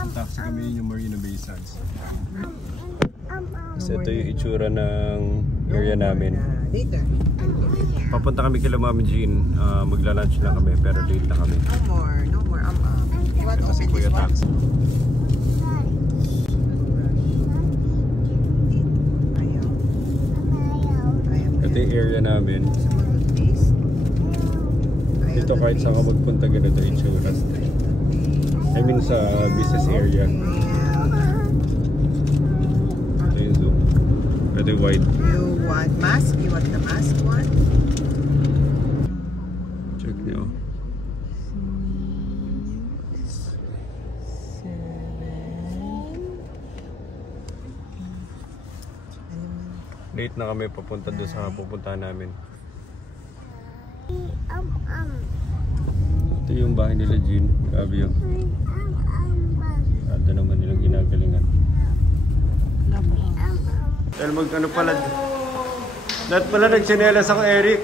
Taxi kami yung Marina Bay Sands. Kasi ito yung itsura ng area namin. Papunta kami kila Mami Jean. Magla-lunch na kami pero late na kami. No more. Ito si Kuya Taxi. Ito yung area namin. Dito kahit saan ka magpunta ganito itsura. I mean sa business area. Ito yung zoom. Ito yung white. You want mask? You want the mask one? Check nyo. Late na kami papunta doon sa pupuntahan namin. Ito yung bahay nila Jean. Grabe yun. Ito naman nilang ginagalingan. Dahil ano pala. Lahat pala nagtsinelas ako, Eric.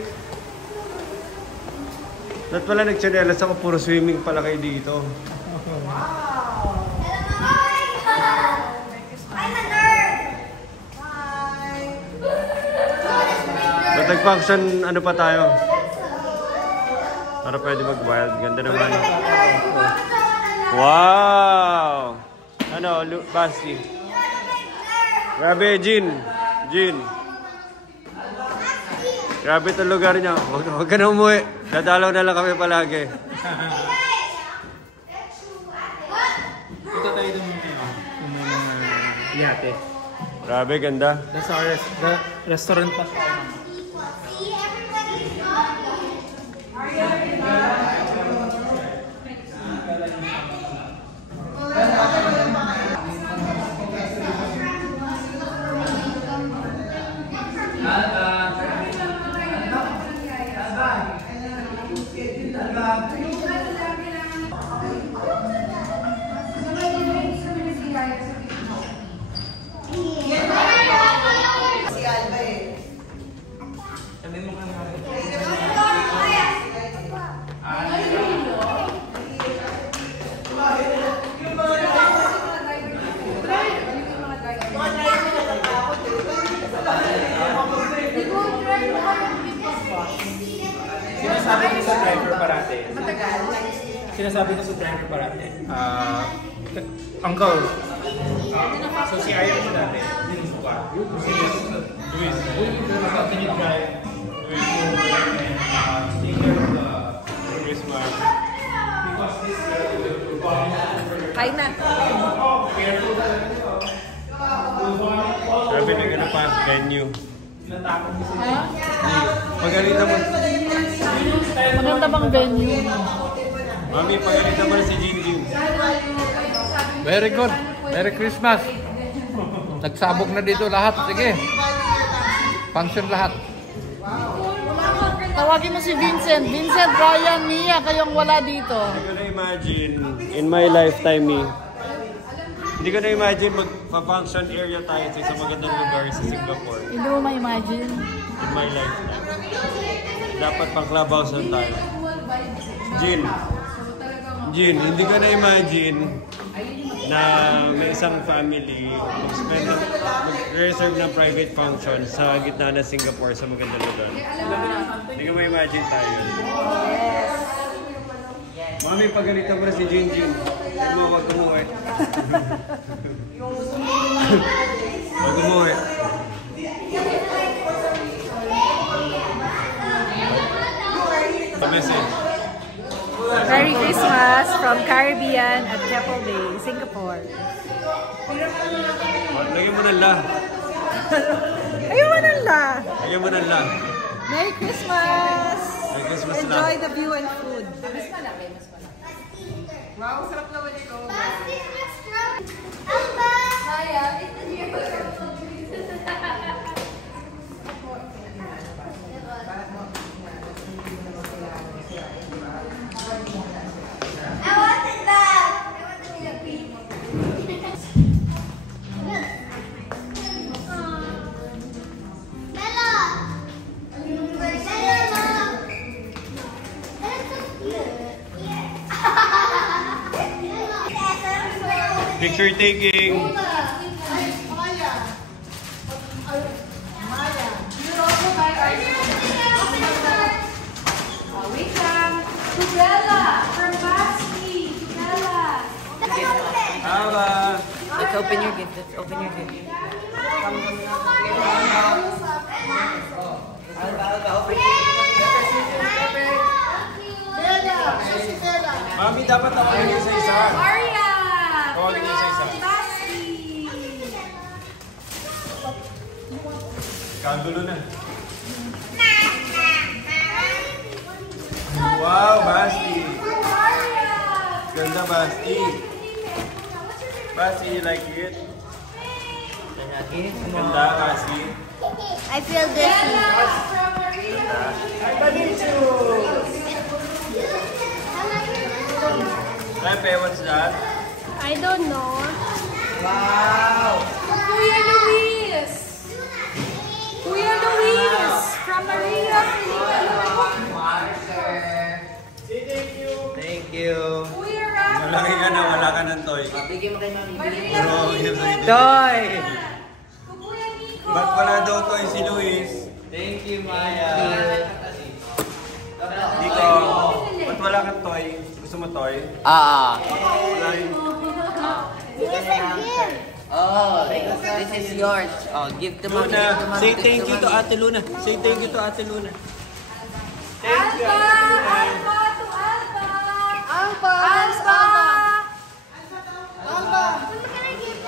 Lahat pala nagtsinelas ako. Puro swimming pala kayo dito. Ba't nag-function ano pa tayo? Para pwede mag-wild. Ganda naman. Wow! Ano, Basti? Grabe, Jean. Grabe itong lugar niya. Huwag ka na umuwi. Dadalaw na lang kami palagi. Ito tayo dun yate. Grabe, ganda. That's our restaurant pa. Sinasabi ko sa driver parate. Uncle. So si Iron mo dati, dinusuka. Luis, can you drive? Luis, and take care of the Christmas. Because this Kain na. Grabe na gano'n pa, venue. Pagalitan mo. Maganda bang venue? Mami, pagalitan mo na si Jean. Very good. Merry Christmas. Nagsabog na dito lahat. Sige. Function lahat. Tawagin mo si Vincent. Vincent, Ryan, Mia, kayong wala dito. Hindi ko na-imagine, in my lifetime, hindi ko na-imagine magpa-function area tayo sa isang magandang lugar sa Singapore. Hindi mo ma-imagine? In my lifetime. Dapat pang clubhouse lang tayo. Jean, hindi ko na-imagine na may isang family mag-reserve ng private function sa gitna ng Singapore sa magandang lugar. Hindi ko ma-imagine tayo. Mami, pagalitan mo na si Jean. Hindi mo wag umuwi. Wag umuwi. Message. Merry Christmas from Caribbean at Keppel Bay, Singapore. Lagyan mo ng la. Ayaw mo ng la. Lagyan mo ng la. Merry Christmas! Merry Christmas na. Enjoy the view and food. Wow, sarap naman ito. Picture taking. Wait lang. Tubella from Basti. Tubella. Aba. Let's open your gift. Let's open your gift. Mami, dapat tapunin niyo sa isa. Arya Tawagin niyo sa isa. from Basti. Kagulo na. Wow, Basti. Ganda, Basti. Basti, you like it? Ganda, Basti. I feel dizzy. Pepe, what's that? I don't know. Kuya Luis. Kuya Luis from Maria. Thank you. Kuya Rafa. Malaki ka na, wala ka ng toy. Bigyan mo kay Mami. Pero, Toy! Kuya Nico. ba't wala daw toy si Luis? Thank you, Maya. Nico, ba't wala kang toy? Gusto mo toy? Wala rin. Oh, this is yours. Oh, give to Mami. Luna, say thank you to Ate Luna. Say thank you to Ate Luna. Thank you, Alba. Ate Luna. Alba to Alba. Alba. Alba. Alba. When can I get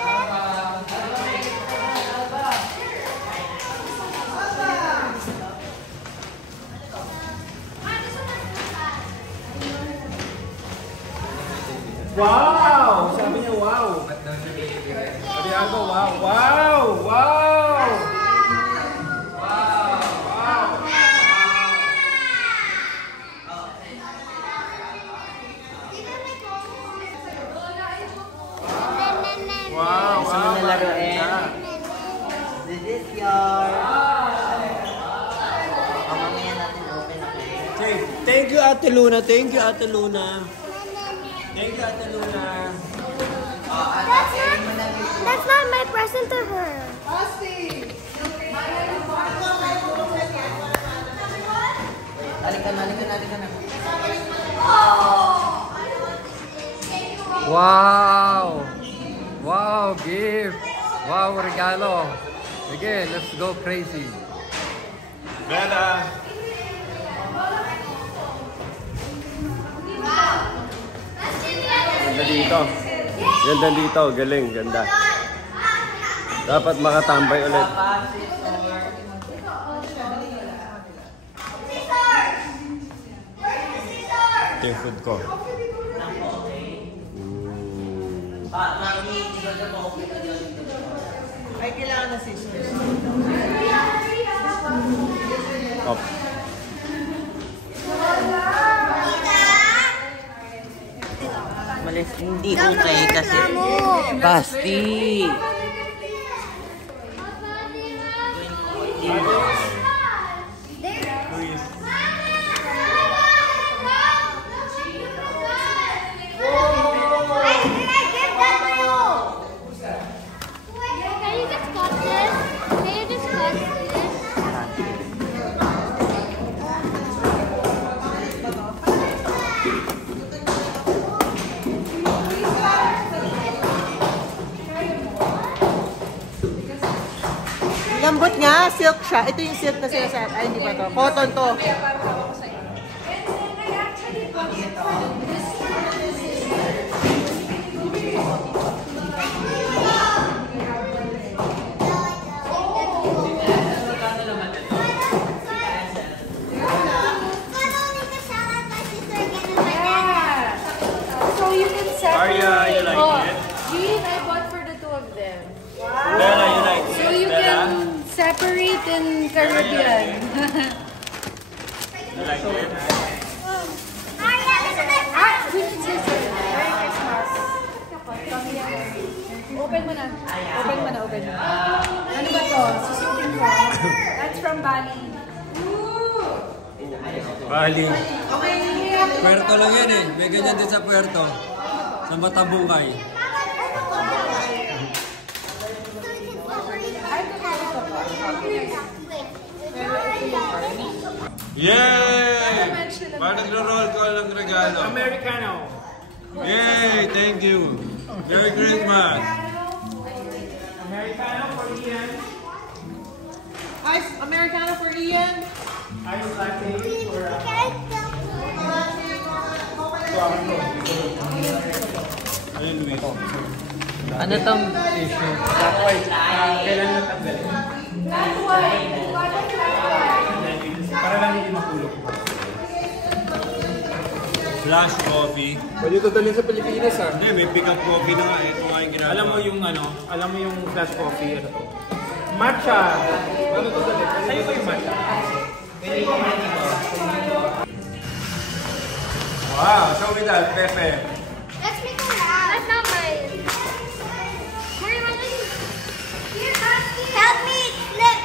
Wow! Sabi niya wow. Sabi Alba, wow. Wow! Wow! Wow! Gusto mo na laruin? This is yours. Oh, mamaya natin open, okay? Say, thank you, Ate Luna. Thank you, Ate Luna. Thank you, Ate Luna. That's not my present to her. Halika na. Wow! Wow, gift! Wow, regalo! Sige, let's go crazy. Bella. Ganda dito. Ganda dito. Galing, ganda. Dapat makatambay ulit. Ito yung food ko. Ay, kailangan na scissors. Up. Malis, hindi okay kasi. Basti! Luis. Can you just cut this? Can you just cut this? Lambot niya, silk siya. Ito yung silk na sinasabi. Ay, hindi ba to? Cotton to. So you can separate. Arya, you like it? Jean, I bought for the two of them. Bella, you like it? So you Bella? can separate in Caribbean. You like it? We can say Merry Christmas. Open mo na. Open mo na, open mo. Ano ba to? Susukin ko. That's from Bali. Bali. Puerto lang yan eh. May ganyan din sa Puerto. Sa Matabungay. Yay! Para nagro-roll call ng regalo. Americano. Yay! Thank you. Merry Christmas. Americano for Ian. Ice Americano for Ian. Ice latte for Ayun, wait. Ano tong issue? kailan natanggalin? Para lang hindi makulog. Flash coffee. Pwede ito dalhin sa Pilipinas ha? Hindi, may pick-up coffee na nga. Ito nga yung ginagawa. Alam mo yung flash coffee, ano to? Matcha! Ano to dali? Sa'yo ba yung matcha? Wow, show me that, Pepe. Let's make a laugh. That's not mine. Here, help me flip.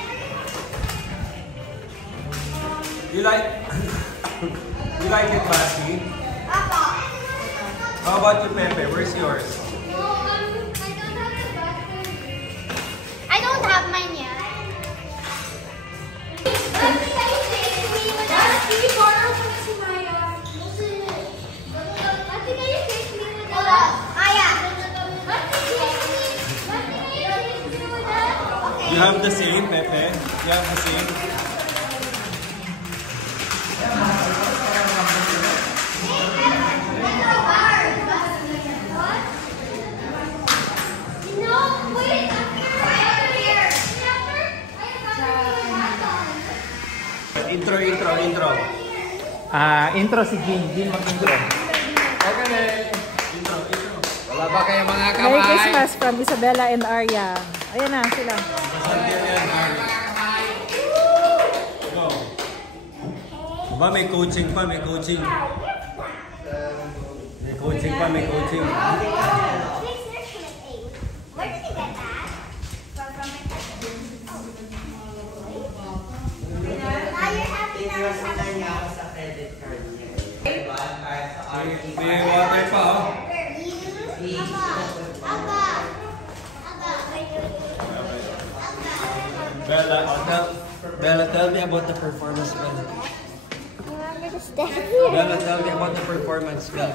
You like it, Basti? Papa. How about you, Pepe? Where's yours? No, I don't have the button. I don't have mine yet. Can you take me with that? Can you borrow some of my Can you take me with that? Yeah. Okay. You have the same, Pepe? You have the same? Intro. Intro si Jin mag-intro. Okay. Wala ba kayong mga kamay? Merry Christmas from Isabella and Arya. Ayan na sila. Go. Diba may coaching pa, may coaching. May coaching pa, may coaching. Where did you get that? Now you're happy now. Sa credit card niya. May water pa, oh. Bella, tell me about the performance, Bella. Bella, tell me about the performance, Bella.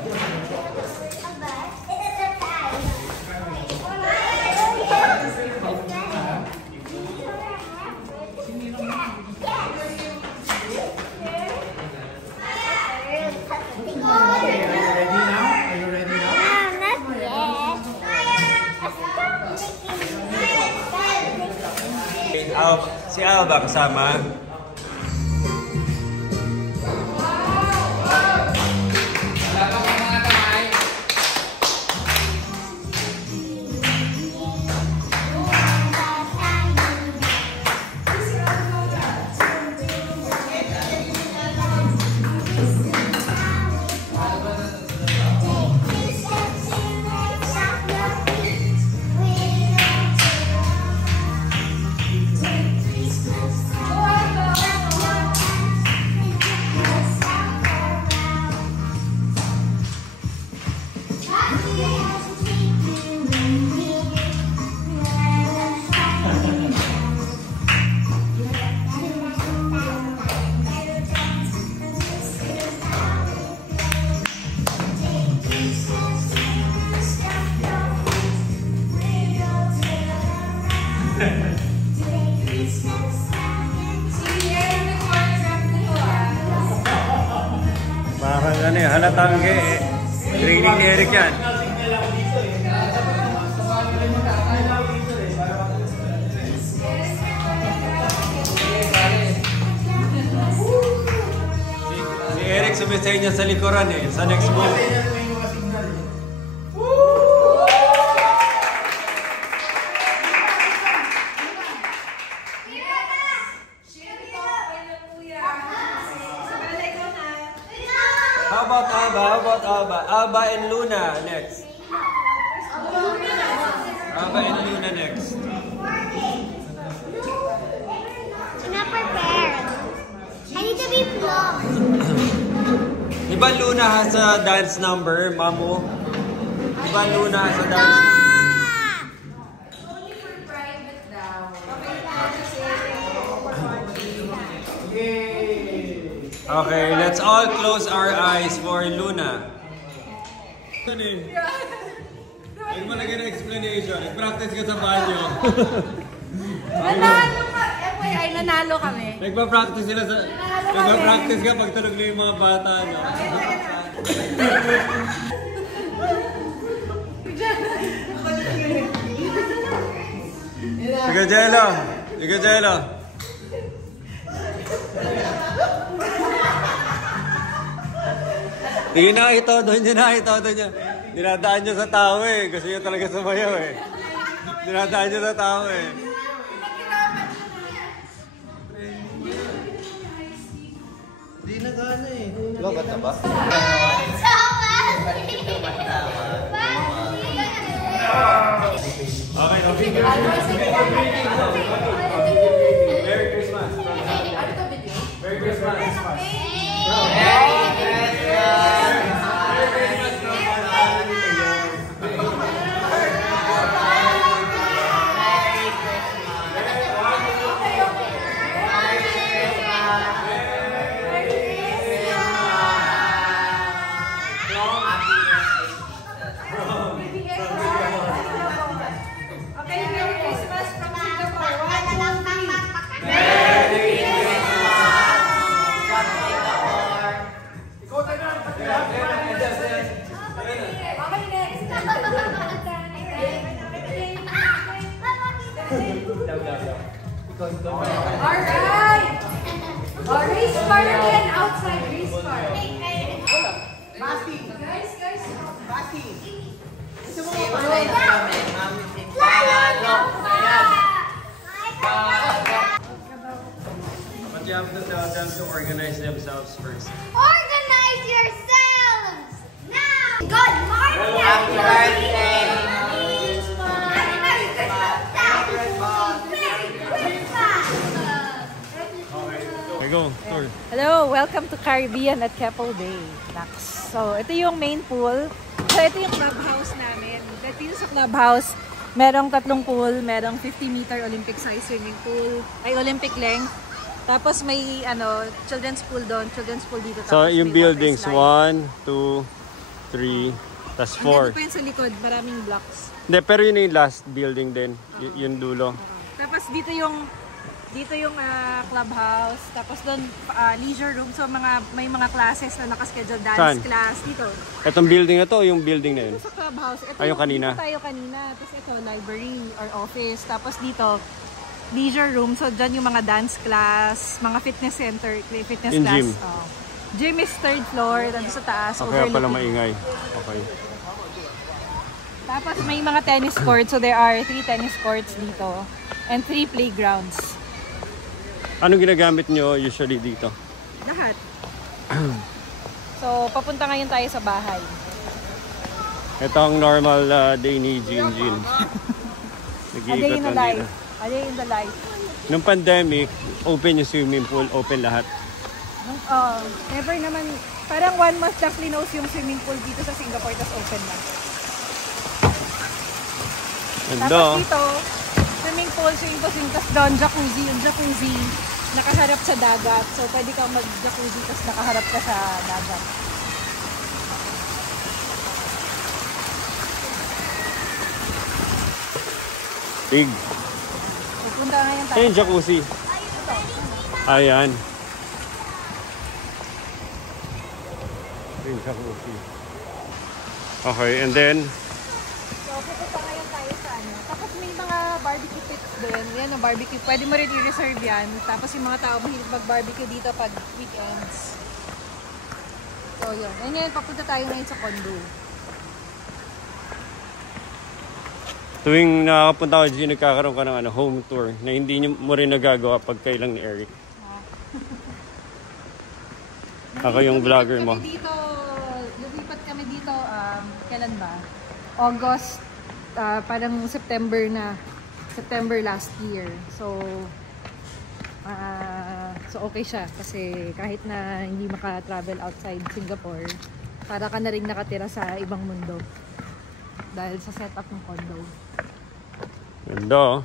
Si Alba kasama. Parang ano eh, halatang training ni Eric yan. Si Eric sumisay niya sa likuran eh, sa next move. How about Alba? How about Alba? Alba and Luna next. Alba and Luna next. I'm not prepared. I need to be plugged. Diba Luna has a dance number, Mamu? Diba Luna has a dance number? Only for private daw. Okay, let's all close our eyes for Luna. Huwag mo lagyan ng explanation. Nag-practice ka sa banyo. Nanalo ka! FYI, nanalo kami. Nagpa-practice sila sa... Nagpa-practice ka pag tulog na yung mga bata, no? Liga Jello! Liga Jello! Hindi na ito, doon niya na ito, doon niya. Dinadaan niya sa tao eh, kasi yun talaga sumayaw eh. Dinadaan niya sa tao eh. Hindi na gana eh. Lobat na ba? Okay, okay. Merry Christmas. Merry Christmas. Alright! Oh, race car again outside, race car. Basti. Guys. Basti. Gusto mo Lalo But you have to tell them to organize themselves first. Organize yourselves now. Good morning. Happy birthday. Merry Christmas. Merry Christmas. Okay, go. Tour. Hello, welcome to Caribbean at Keppel Bay. Nax. So, ito yung main pool. So, ito yung clubhouse namin. Dito sa clubhouse, merong 3 pool. Merong 50-meter Olympic size swimming pool. Ay, Olympic length. Tapos may children's pool doon. Children's pool dito. So, Tapos yung may buildings, water slide. 1, 2, 3, tas Hanggang 4. pa yun sa likod. Maraming blocks. Hindi, pero yun yung last building din. Yung dulo. Tapos dito yung clubhouse. Tapos doon leisure room. So may mga classes na nakaschedule, dance Saan? class dito. Itong building na to o yung building na yun? Dito sa clubhouse. Ito Yung kanina? Dito tayo kanina. Tapos ito library or office. Tapos dito leisure room. So dyan yung mga dance class, mga fitness center, fitness Yung class. gym? Oh. Gym is 3rd floor. Nandito sa taas. Okay, kaya pala overlooking. maingay. Okay. Tapos may mga tennis courts. So there are 3 tennis courts dito. And 3 playgrounds. Anong ginagamit nyo usually dito? Lahat. So, papunta ngayon tayo sa bahay. Ito ang normal day ni Jinjin. A day Nag-iikot in the lang life. dito. A day in the life. Nung pandemic, open yung swimming pool, open lahat. Never naman, parang 1 month lang close yung swimming pool dito sa Singapore, tas open na. And Tapos dito, swimming pool, tas doon, jacuzzi. Yung jacuzzi, nakaharap sa dagat. So, pwede kang mag-jacuzzi, tas nakaharap ka sa dagat. big. Pupunta ngayon tayo. Ito yung jacuzzi. Ayan. Ito yung jacuzzi. Okay, and then, So, pupunta ngayon tayo sa Tapos may mga barbecue pits din. Yan ang barbecue. Pwede mo rin i-reserve yan. Tapos yung mga tao mahilig mag-barbecue dito pag weekends. So, yun. And ngayon, papunta tayo ngayon sa condo. tuwing nakapunta ko dyan, nagkakaroon ka ng home tour na hindi mo rin nagagawa pag kailang ni Eric. Ako yung vlogger mo. Lumipat kami dito, kailan ba? August, parang September na. September last year. So okay siya kasi kahit na hindi maka-travel outside Singapore, para ka na rin nakatira sa ibang mundo dahil sa setup ng condo. Ganda.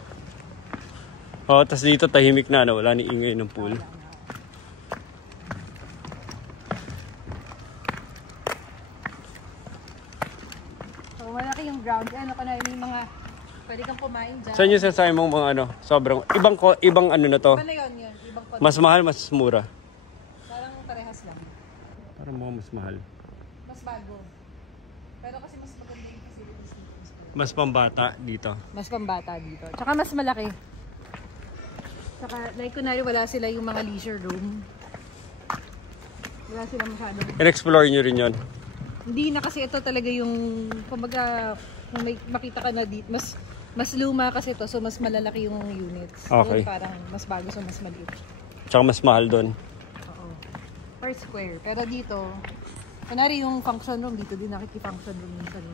Oh, tas dito tahimik na, wala ni ingay ng pool. ground. Ano ka na, may mga pwede kang kumain dyan. Saan yung sasabi mong mga ano, sobrang, ibang ano na to? Iba na yun. Ibang condo. Mas mahal, mas mura. Parang parehas lang. Parang mga mas mahal. Mas bago. Pero kasi mas maganda yung facilities dito. Mas pambata dito. Mas pambata dito. Tsaka mas malaki. Tsaka like kunwari wala sila yung mga leisure room. Wala sila masyadong. In-explore nyo rin yon. Hindi na kasi ito talaga yung kumbaga kung may makita ka na dito mas luma kasi ito so mas malalaki yung units. Okay. Doon parang mas bago so mas maliit. Tsaka mas mahal doon. Oo. Per square. Pero dito, kunwari yung function room dito din nakiki-function room minsan.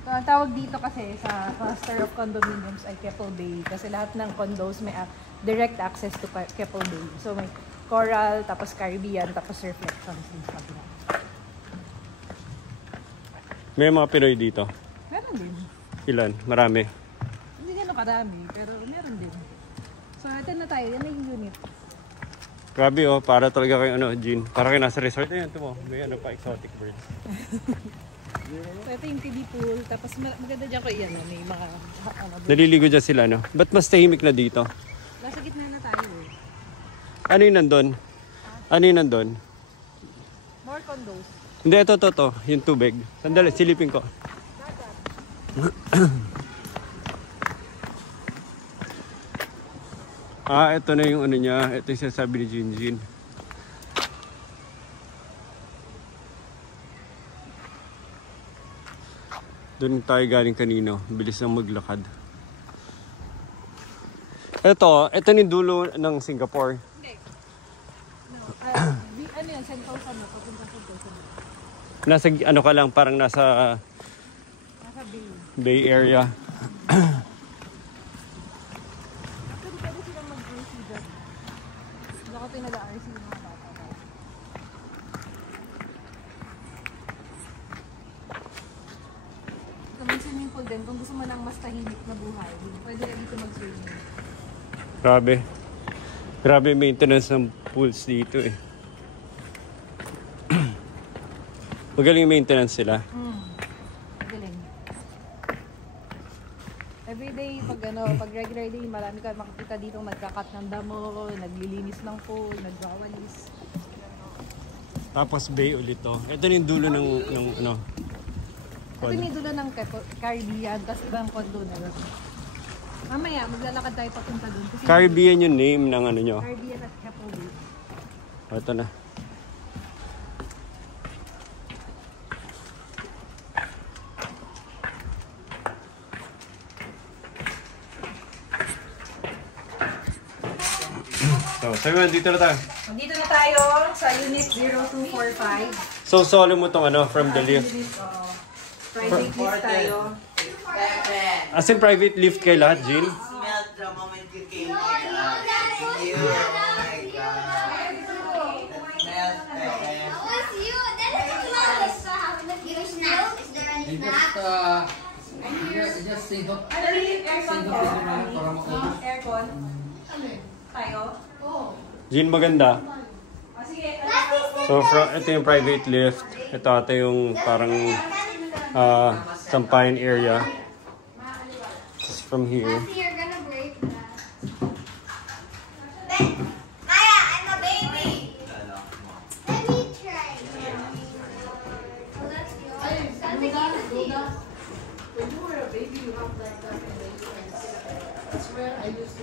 So, ang tawag dito kasi sa cluster of condominiums ay Keppel Bay kasi lahat ng condos may direct access to Keppel Bay. So may Coral, tapos Caribbean, tapos Reflections din sa kabila. May mga Pinoy dito. Meron din. Ilan? Marami. Hindi gano'n karami, pero meron din. So ito na tayo, yan na yung unit. Grabe oh, para talaga kayo ano, Jean. Para kayo nasa resort. Ayan, ito mo. May ano pa, exotic birds. So ito yung kiddie pool, tapos maganda dyan ko yan, may mga Naliligo dyan sila, no? Ba't mas tahimik na dito? nasa gitna na tayo eh. Ano yung nandun? Ano yung nandun? More condos. Hindi, ito. Yung tubig. Sandali, silipin ko. Ito na yung ano niya. Ito yung sinasabi ni Jinjin. Doon tayo galing kanino. Bilis na maglakad. Ito yung dulo ng Singapore. Hindi. No. Ano yan? Sentosa mo? Papunta sa Sentosa mo? Nasa ano ka lang, parang nasa Nasa Bay. Bay Area. Actually, pwede silang mag-RC dyan. Hindi ako tayo nag-RC yung mga bata. Ito may swimming pool din. Kung gusto mo ng mas tahimik na buhay, pwede na dito mag-swimming. Grabe maintenance ng pools dito eh. Magaling maintenance sila. Galing. Everyday, pag regular day, marami ka makikita dito nagkakat ng damo, naglilinis ng pool, nagwawalis. Tapos bay ulit to. Ito yung dulo ng ano. Ito yung dulo ng Caribbean, tapos ibang condo na yun. Mamaya, maglalakad tayo papunta doon. Caribbean yung name ng ano nyo. Caribbean at Keppel Bay. Ito na. So, sabi mo, dito na tayo. Dito na tayo sa Unit 0245. So, solo mo tong ano, from the lift. Private lift tayo. As in, private lift kay lahat, Jean? Smelled the moment you came here. You, oh my God. Smelled the Was you? That is not your snacks. Is there any snacks? Just save up. Aircon ko. Aircon. Tayo. Jean, maganda. Sige. So, ito yung private lift. Ito yung parang sampayan area. Just from here. You're gonna break that. Maya, I'm a baby. Let me try. Let's go. When you were a baby, you have like that. That's where I used to.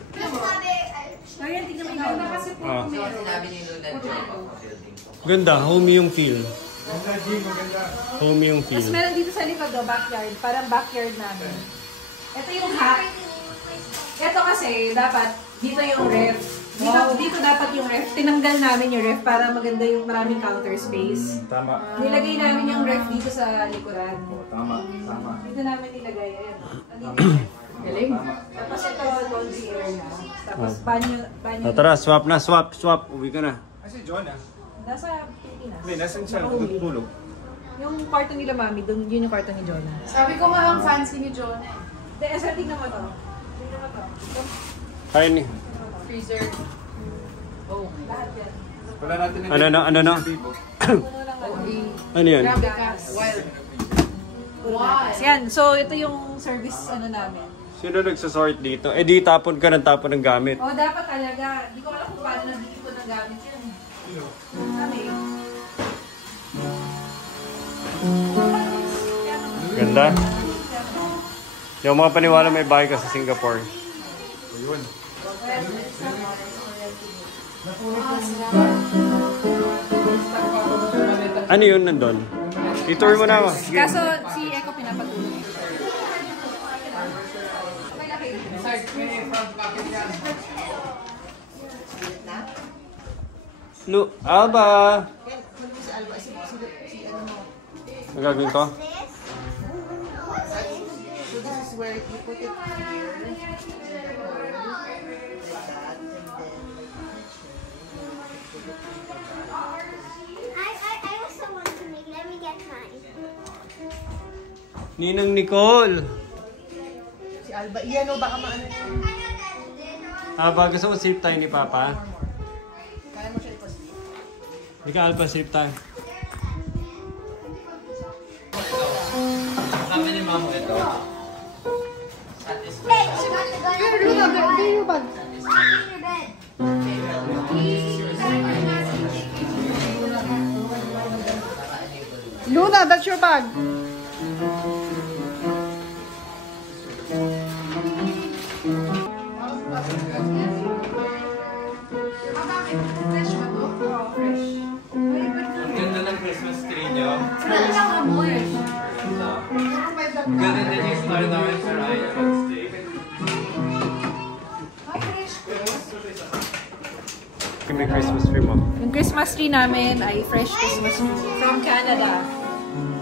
Ayan, tignan mo yung ganda kasi po. Sinabi ni Luna Ganda, homey yung feel. Homey yung Tapos feel. meron dito sa likod, backyard. Parang backyard namin. Ito yung hack. Ito kasi, dapat, dito yung ref. Dito dapat yung ref. Tinanggal namin yung ref para maganda yung maraming counter space. Tama. Nilagay namin yung ref dito sa likuran. Tama. Dito namin nilagay. Ayan. Andito yung ref. Galing. Tapos ito, laundry area. Tapos banyo. Tara, swap na, swap. Uwi ka na. Kasi John Nasa Pilipinas. Hindi, nasan siya? Tulog. Yung kwarto nila mami, yun yung kwarto ni Jonah. Sabi ko nga ang fancy ni John. Sir, tingnan mo to. Tingnan mo to. Kaya ni. Freezer. Oh. Lahat yan. Wala natin Ano na? Bibo. Puno lang Ano yun? Wild. Yan, so ito yung service ano namin. Sino nagsasort dito? Eh di tapon ka ng tapon ng gamit. Oh, dapat talaga. Hindi ko alam kung paano nag-iipon ng gamit yan. Kami. Ganda. Yung mga paniwala may bahay ka sa Singapore. Ayun. Ano yun nandun? I-tour mo na. Sige. Kaso si Eko pinapatuloy. Alba! Ang gagawin ko? So this is where you put it here. I also want to make. Let me get mine. Ninang Nicole! Si Alba, iyan o baka maano. Alba, gusto mo sip tayo ni Papa? Kaya mo siya ipas. Hindi ka Alba, sip tayo. Kami ni Mamo ito. Luna, that's your bag. Ang ganda ng Christmas tree nyo. Ganda din yung star namin sa Ryan Wednesday. May Christmas tree mo. Yung Christmas tree namin ay fresh Christmas tree from Canada.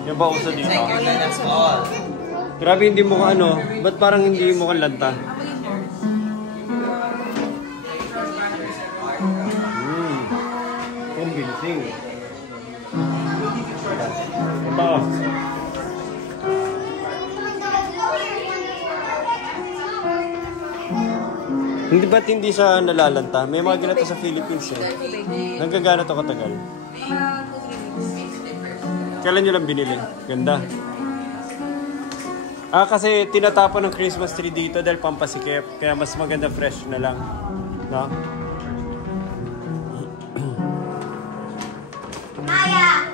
Yung ba uso dito? Thank you, Lana Paul. Grabe, hindi mo ka ano. Ba't parang hindi mo ka lanta? Convincing. Ito. Hindi ba't hindi siya nalalanta? May mga ganito sa Philippines eh. Nanggagana to katagal. Kailan nyo lang binili? Ganda. Kasi tinatapon ng Christmas tree dito dahil pampasikip. Kaya mas maganda fresh na lang. No? Maya,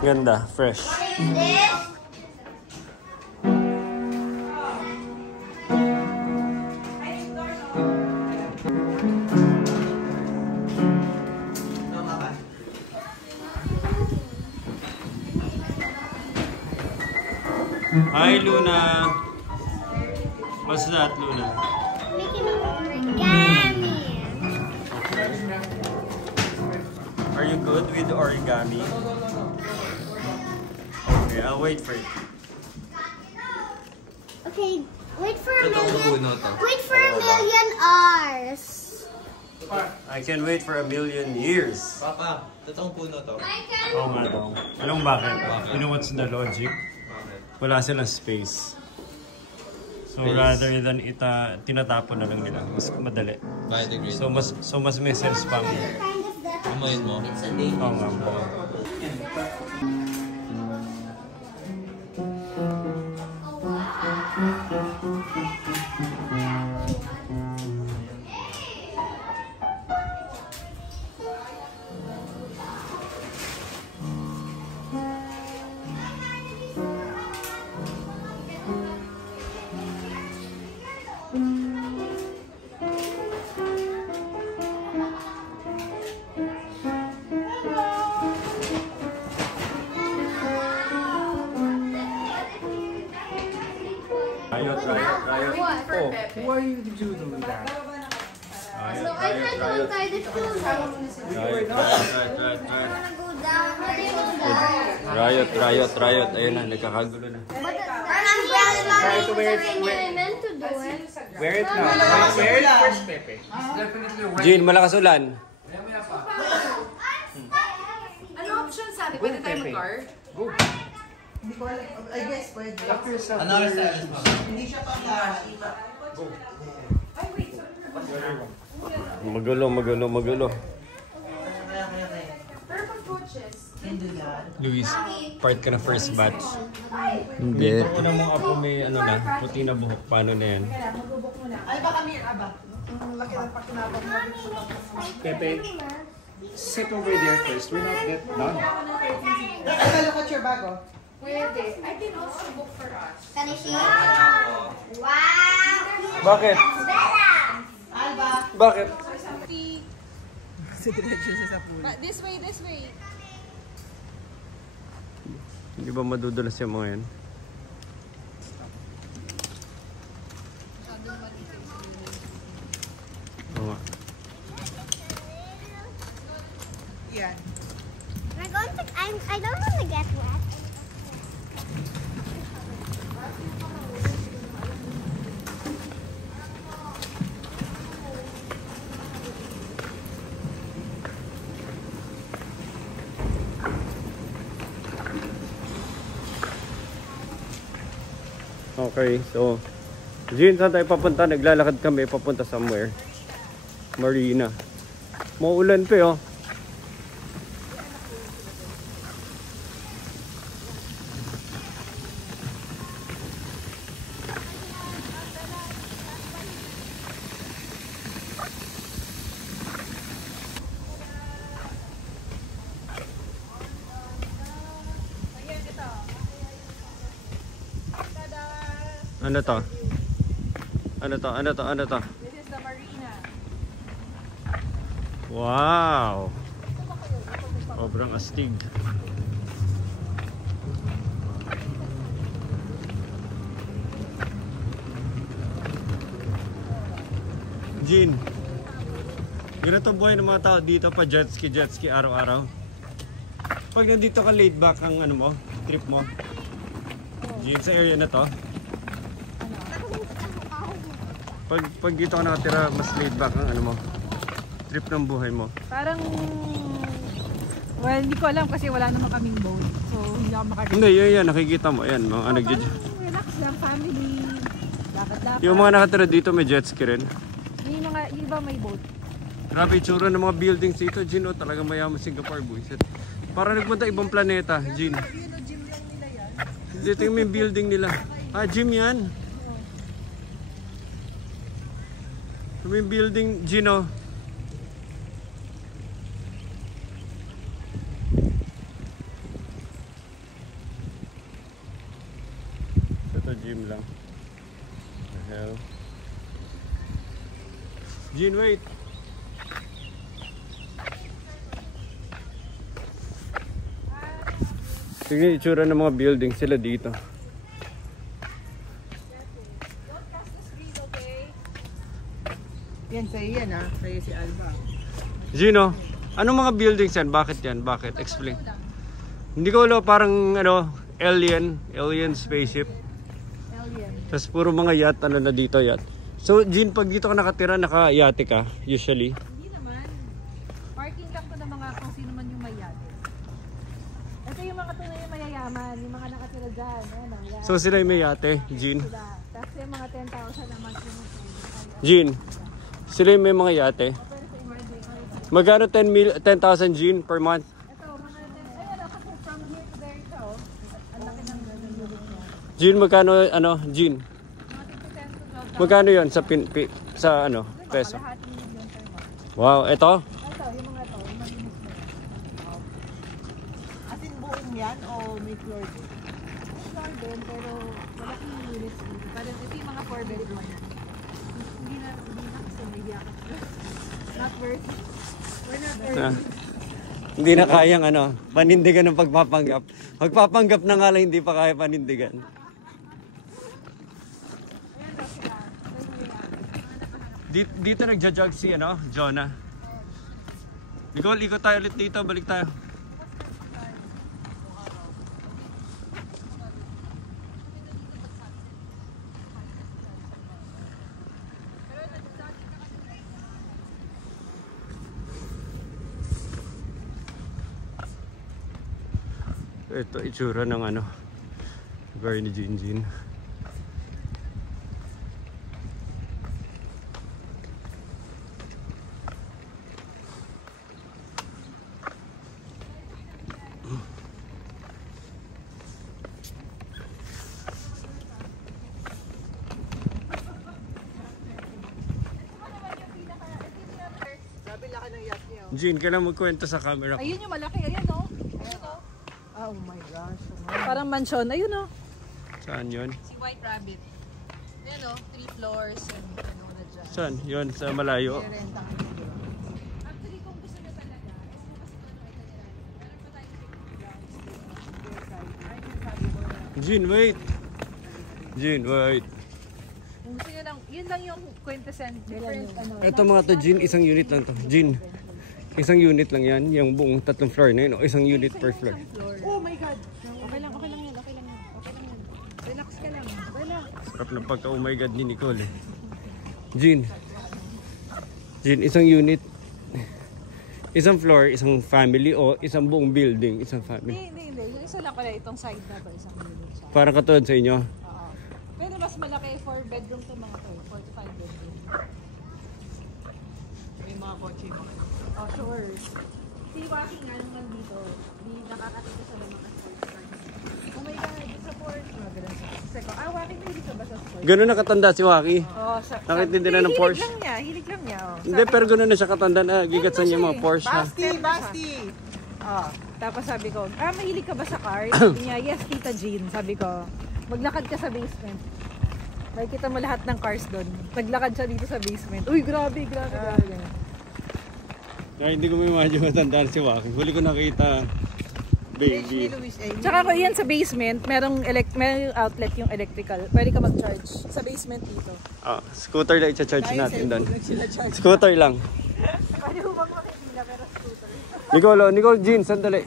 Ganda, fresh. what is this? Hi, Luna. What's that, Luna? Making origami. Are you good with origami? Okay, I'll wait for it. Okay, wait for a Totoong million. puno to. Wait for a million hours. I can wait for a million years. Papa, totoong puno to. Oo nga daw. Anong bakit? You know what's the logic? Wala silang space. So rather than tinatapon na lang nila, mas madali. Biodegradable. So mas may sense pang. Kind of that. Amoyin mo. Oo nga po. Riot. Oh. Why did you do that? So I tried to untie the shoes. I Riot. wanna go down. I wanna go down. Riot. Ayun na, nagkakagulo na. But I'm glad I meant to do it. Wear it now. Wear it first, Pepe. Jean, malakas ulan. Ano option sabi? Pwede tayo mag-car? Hindi ko alam. I guess pwede. Ano ang stylist mo? Hindi siya pang Magulo. Pero pag coaches, Luis, part ka na first batch. Hindi. Ito una mong apo may ano na, puti na buhok. Paano na yan? Pepe, sit over there first. We're not yet done. Look at your bag, oh. Pwede. I can also book for us. Can you see? Wow! Bakit? Alba. Bakit? This way, this way. Hindi ba madudulas yung mga yan? Oo nga. Yan. We're going to, I don't want to get wet. Okay, so Jean, saan tayo papunta? Naglalakad kami papunta somewhere. Marina. Maulan pa oh. Ano to? Ano to? Ano to? Ano to? This is the marina. Wow! Sobrang astig. Jean, ganito buhay ng mga tao dito pa jet ski araw-araw. Pag nandito ka laid back ang ano mo, trip mo. Jean, sa area na to. Pag dito ka nakatira, mas laid back ang ano mo, trip ng buhay mo. Parang, well, hindi ko alam kasi wala naman kaming boat. So, hindi ako makakita. Hindi, yan, nakikita mo. Yan, mga nag-jet. Relax lang, family. Dapat. Yung mga nakatira dito may jet ski rin. Yung iba may boat. Grabe itsura ng mga buildings dito, Jean. Oh, talagang mayaman Singapore, boys. Para nagpunta ibang planeta, Jean. Dito yung may building nila. Ah, gym yan. May building, Gino. Ito gym lang. The hell. Jean, wait. Tingnan yung itsura ng mga building sila dito. Yan, sa'yo yan, ha? Sa'yo si Alba. Gino, anong mga buildings yan? Bakit yan? Bakit? Explain. Hindi ko alam, parang ano, alien spaceship. Alien. Tapos puro mga yacht, ano na dito yacht. So, Jean, pag dito ka nakatira, naka-yate ka, usually? Hindi naman. Parking lang ko ng mga kung sino man yung may yacht. Ito yung mga tunay yung mayayaman, yung mga nakatira dyan. Ano, yan. So, sila yung may yate, Jean. Sila. Tapos yung mga 10,000 naman yung Jean, sila yung may mga yate. Magkano 10,000 Jean per month? ito, mga ayun, kasi from here to there ito, ang laki ng unit niya. Jean, magkano, ano, Jean? Mga 50 cents to 12,000. Magkano yon sa sa ano, peso? Lahat million per month. Wow, ito? Ito, yung mga ito, yung malinis na yan. As in buong yan o may floor din? Floor din, pero malaking units dito. Parang ito yung mga 4-bedroom. Hindi na kasi may yak. Not worth it. We're not worth Ah. it. Hindi na kayang ano, panindigan ng pagpapanggap. Magpapanggap na nga lang, hindi pa kaya panindigan. Dito nagja-jog si ano, Jonah. Nicole, ikot tayo ulit dito, balik tayo. Ito itsura ng ano, lugar ni Jinjin. Jean, kailan magkwento sa camera ko? Ayun yung malaki. Ayun o. Ayun o. Oh my gosh. Parang mansion. Ayun o. Saan yun? Si White Rabbit. Ayun o. 3 floors and ano na dyan. Saan? Yun, sa malayo. May renta ka na dyan. Actually, kung gusto nyo talaga, Jean, wait! Jean, wait! kung gusto nyo lang, yun lang yung quintessence different ano. Ito mga to, Jean, isang unit lang to. Jean, isang unit lang yan. Yung buong 3 floor na yun. O, isang unit per floor. Oh my God! Okay lang, okay lang yan, okay lang yan. Okay lang yan. Relax ka lang. Relax. Sarap ng pagka oh my God ni Nicole eh. Jean, isang unit. Isang floor, isang family o isang buong building, isang family. Hindi. Yung isa lang pala itong side na to, isang unit siya. Parang katulad sa inyo. Oo. Pero mas malaki, 4 bedroom to mga to. 4 to 5 bedroom. May mga kotse mga. Oh, sure. Si Waki nga nung nandito, di nakakatita sa mga sports. Oh my God, it's a Porsche. Mga ganun siya. Seko, Waki, may ka ba sa sports? Ganun na katanda si Waki. Oo, Nakitindi na ng Porsche. Hilig lang niya. Oh. Hindi, pero ganun na siya katanda na. Gigatsan niya mga Porsche ha. Basti! Oh, tapos sabi ko, mahilig ka ba sa car? Sabi niya, yes, Tita Jean. Sabi ko, maglakad ka sa basement. Makikita mo lahat ng cars doon. Naglakad siya dito sa basement. Uy, grabe. Kaya hindi ko may imagine matandaan si Waki. Huli ko nakita, baby. Tsaka ko yan sa basement, merong outlet yung electrical. Pwede ka mag-charge sa basement dito. Ah, scooter lang i-charge natin doon. Scooter lang. Pwede mo ba makikila pero scooter? Nicole, Jean, sandali.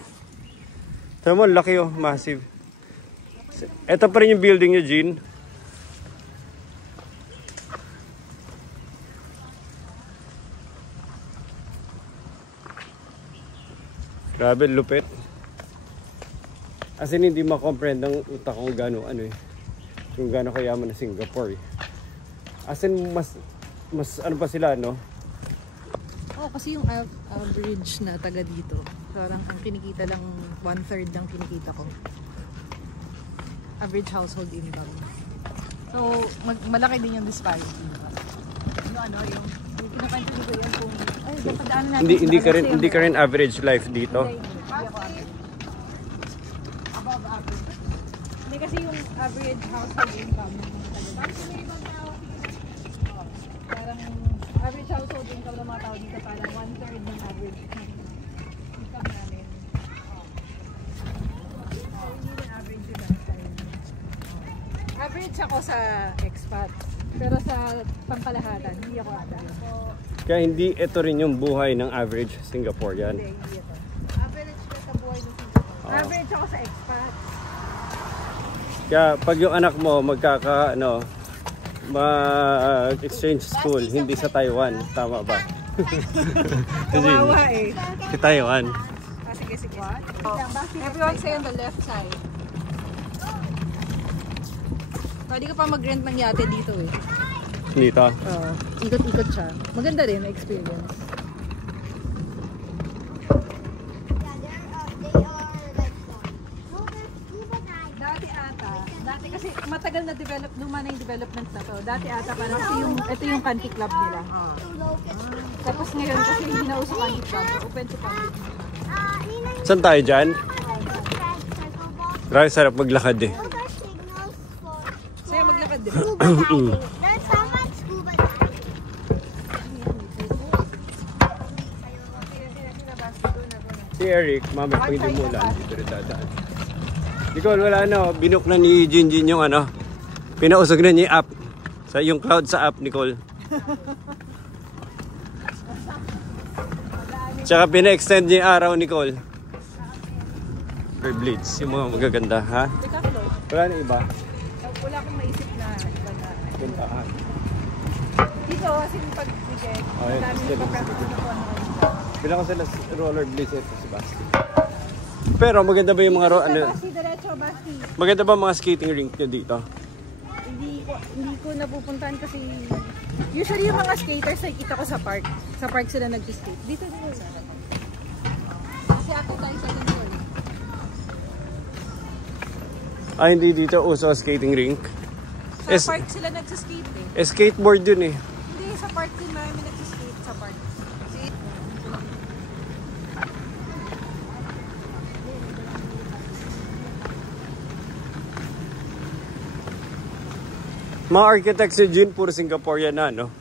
Tama mo, laki oh, massive. Ito pa rin yung building niyo, Jean. Grabe, lupit. As in, hindi ma-comprehend ng utak kung gano'n, kung gano'n kayaman na Singapore. As in, mas ano pa sila, no? Oo, kasi yung average na taga dito, parang ang kinikita lang, 1/3 lang kinikita ko. Average household income. So, malaki din yung disparity. Yung pinapansin ko yan kung, padaanan natin. Hindi ka rin average life dito. Above average. Hindi kasi yung average household income ng mga taga dito. Parang average household income ng mga tao dito parang 1/3 ng average income namin. Hindi na average yun lifestyle. Average ako sa expat. Pero sa pangkalahatan, hindi ako ata. Kaya hindi ito rin yung buhay ng average Singaporean. Hindi ito. Average ko sa buhay ng Singapore. Average ako sa expat. Kaya pag yung anak mo mag-exchange school, hindi sa Taiwan. Tama ba? Kawawa eh. Sa Taiwan. Sige. Everyone say on the left side. Pwede ka pa mag-rent ng yate dito eh. Dito. Ikot-ikot siya. Maganda din na experience. Dati kasi matagal na luma na yung development na to. Dati ata parang ito yung country club nila. Tapos ngayon kasi hindi na uso country club. Open to public. Saan tayo dyan? Grabe sarap maglakad eh. Sa'yo maglakad din. There's so much scuba diving. Si Eric, mama, pag hindi mo ulan, dito rin dadaan. Nicole, wala binook na ni Jinjin yung pinausog na niya yung app. Yung cloud sa app, Nicole. Tsaka pina-extend niya yung araw, Nicole. Privilege, yung mga magaganda, ha? Wala na iba? Wala akong maisip na iba na. Puntahan. Dito, kasi pag-reject, Ayun, madami steady. yung pag-practice na po. Bilang ko sila rollerblades ito si Basti. Pero maganda ba yung mga Diretso, Basti. maganda ba mga skating rink nyo dito? Hindi ko napupuntahan kasi usually yung mga skaters nakikita ko sa park. Sa park sila nag-skate. Dito din yun. Kasi ako tayo sa Lindor. Hindi dito uso skating rink. Sa park sila nag-skate eh. Skateboard dun eh. Hindi, sa park din marami nag-skate sa park. Mga architects si Jin, puro Singaporean na, no?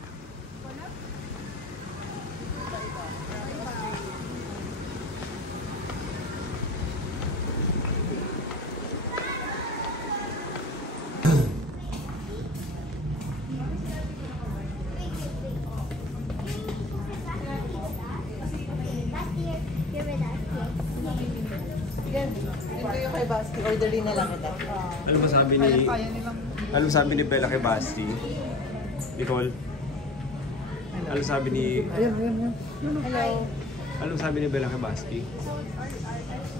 Ito yung kay Basti. Orderly na lang ito. Ano sabi ni Bella kay Basti? Nicole? Ano sabi ni... Hello. Ano sabi ni Bella kay Basti?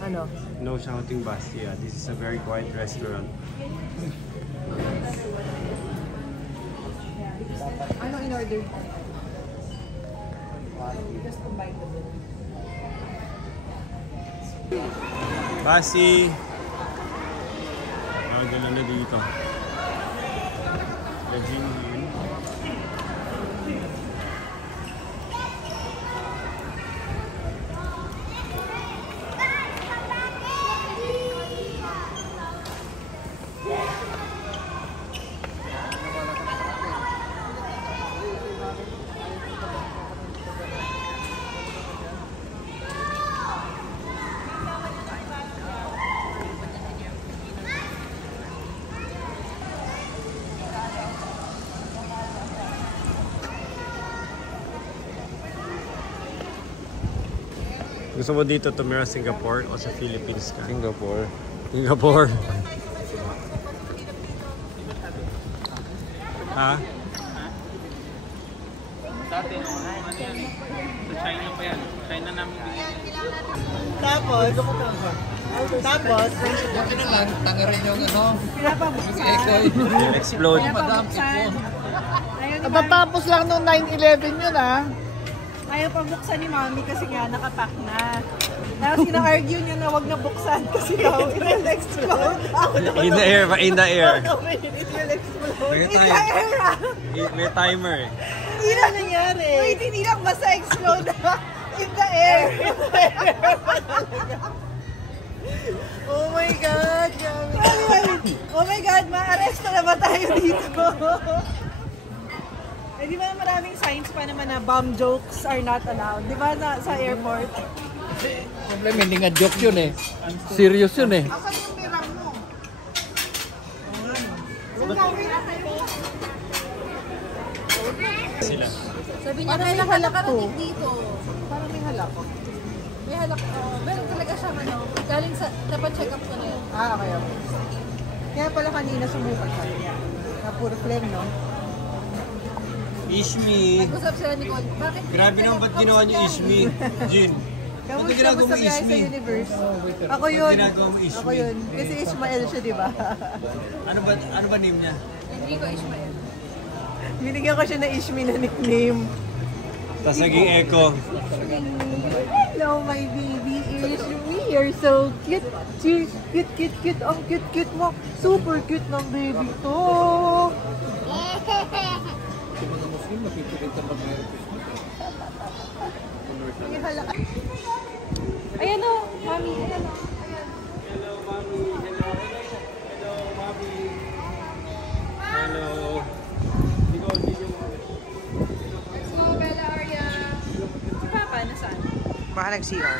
Ano? No shouting, Basti. This is a very quiet restaurant. Ano in order? Basti! Gano'n na dito. Legend yun. Gusto mo dito tumira Singapore o sa Philippines ka? Singapore. Singapore. Ha? Dati, ano yan? Sa China pa yan. China namin binili. Tapos, Buti na lang, tanga rin yung ano. pinapabuksan. Ekoy. Explode. Pinapabuksan. Tatapos lang nung 9/11 yun ah. Ayaw pa buksan ni Mami kasi nga nakapack na. Tapos ina-argue niya na wag na buksan kasi daw it will explode. In the air, in the air. It will explode. May In the air ah. May timer eh. Hindi na nangyari. Wait, hindi lang basta explode. In the air. Oh my God. Oh my God, ma-arresto na ba tayo dito? Eh, di ba maraming signs pa naman na bomb jokes are not allowed? Di ba sa airport? Problema, hindi nga joke yun eh. Serious yun eh. Asan yung pirang mo? Sila. Sabi niya, Parang may kailangan halak to. nakarating dito. Parang may halak. May halak, meron talaga siyang ano, galing sa, dapat check up ko na yun. Ah, okay. Kaya pala kanina sumukat ka. Na puro flame, no? Ishmi. Nag-usap sila ni Nicole, bakit? Grabe naman ba't ginawa niyo Ishmi? Jin. Kamusta ginagawa mo, sa biyahe sa Ishmi? Universe? Ako yun. ginagawa mo, Ishmi? Ako yun. Kasi Ishmael siya, di ba? Ano ba name niya? Enrico Ishmael. Binigyan ko siya ng Ishmi na nickname. Tapos naging echo. Hello, my baby Ishmi. You're so cute. Cute, cute, cute, cute. Ang cute, cute mo. Super cute ng baby to. Ayan o, mami. Ayan o. Hello, Mami. Hello. Hello, Mami. Hello. Hello, Bella, Arya. Si Papa, nasaan? Baka nag-CR.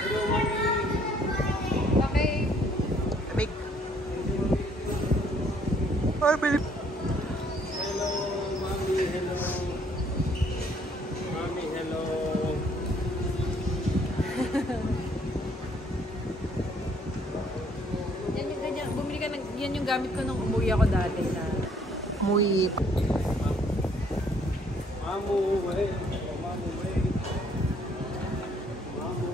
Okay. Big. Or bilip. Hello, Mami. Hello. Mami, hello. Yan yung ganyan. Bumili ka ng, yan yung gamit ko nung umuwi ako dati na. Muy. Mamu, wait. Mamu, wait. Mamu.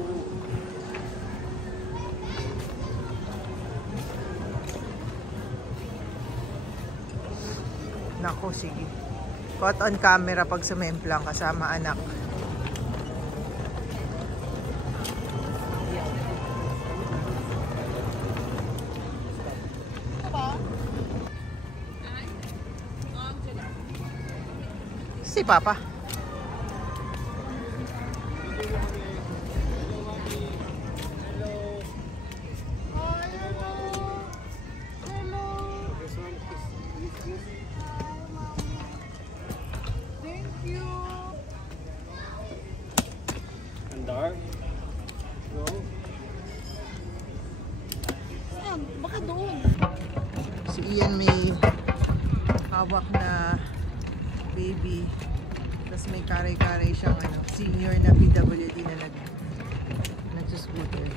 Nako, sige. Caught on camera pag sumemplang kasama anak. Si Papa. hawak na baby. Tapos may karay-karay siyang senior na PWD na nagsuscooter.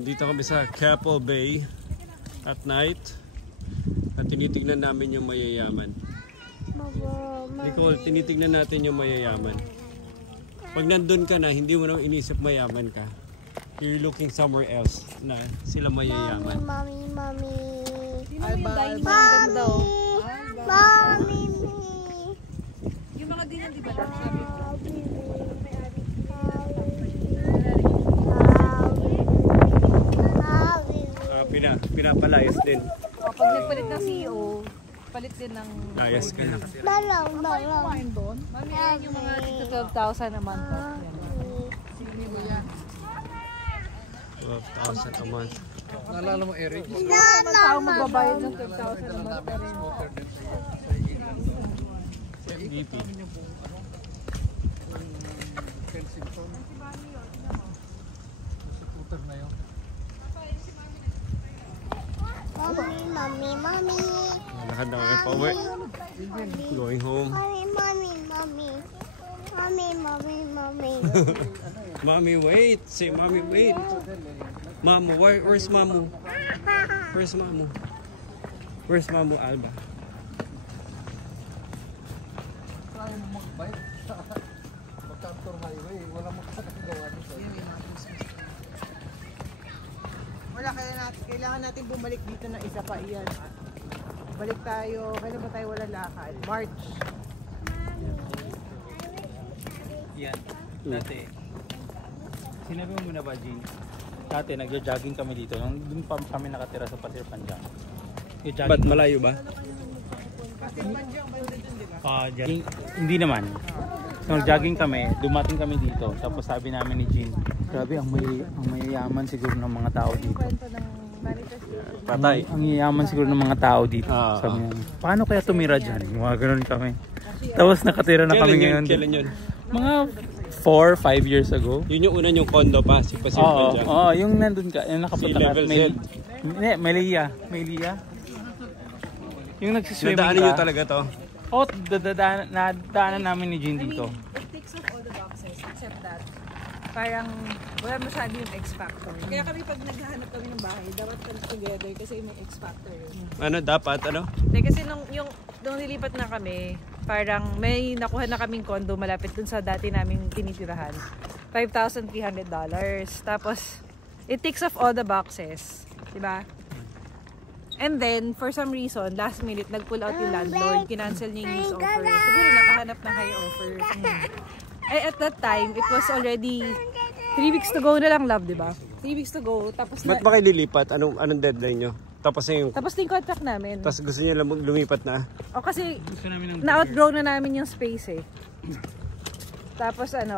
Dito kami sa Keppel Bay at night at tinitignan namin yung mayayaman. Nicole, tinitignan natin yung mayayaman. Pag nandun ka na, hindi mo na inisip mayaman ka. You're looking somewhere else na sila mayayaman. Mommy. Yung mga dinan, di ba? Sabi ko. Pinapalayas din. Pag nagpalit ng CEO, palit din ng... Layas ka na. Kumain doon. Mami, yan yung mga 12,000 a month. 12,000 a month. Naalala mo, Eric? Mga tao magbabayad ng 12,000 a month pa rin. MVP. Mommy. Lakad na kami pa uwi. Going home. Mommy. Mommy, wait. Say, Mommy, wait. Mamu, where's Mamu? Where's Mamu? Where's Mamu, Alba? Try mo mag-bike sa Pagka-Actor Highway. Wala mo kasagawa dito. Wala, kailangan natin bumalik dito na isa pa iyan. Balik tayo, kailan ba tayo wala lakad? March. Yan. Dati. Sinabi mo muna ba, Jean? Dati, nagja-jogging kami dito. Doon pa kami nakatira sa Pasir Panjang. Ba't malayo ba? Hindi naman. So, jogging kami, dumating kami dito. Tapos sabi namin ni Jean, grabe, ang mayayaman siguro ng mga tao dito. Kwento ng manifestation. Patay. Ang yayaman siguro ng mga tao dito. Sabi niya, paano kaya tumira dyan? Mga ganun kami. Tapos nakatira na kami ngayon. Kailan yun? Mga 4-5 years ago. Yun yung una yung condo pa, si Pasir Panjang. Oo, yung nandun ka, yung nakapunta ka. Sea level Z. May Leia. Yung nagsiswimming ka. Nadaanin nyo talaga to? Oo, nadaanan namin ni Jean dito. It ticks off all the boxes except that parang wala masyado yung X factor. Kaya kami pag naghahanap kami ng bahay, dapat kami together kasi may X factor yun. Ano, dapat, ano? Kasi nung nilipat na kami, parang may nakuha na kaming condo malapit dun sa dati naming tinitirahan. $5,300. Tapos, it ticks off all the boxes. Diba? And then, for some reason, last minute, nag-pull out yung landlord. Kinancel niya yung lease offer. Siguro nakahanap ng higher offer. At that time, it was already 3 weeks to go na lang, love, diba? 3 weeks to go. Tapos Ba't ba kayo lilipat? Anong deadline nyo? Tapos na yung... Tapos na yung contract namin. Tapos gusto niyo lumipat na? O kasi, na-outgrow na namin yung space eh. Tapos 3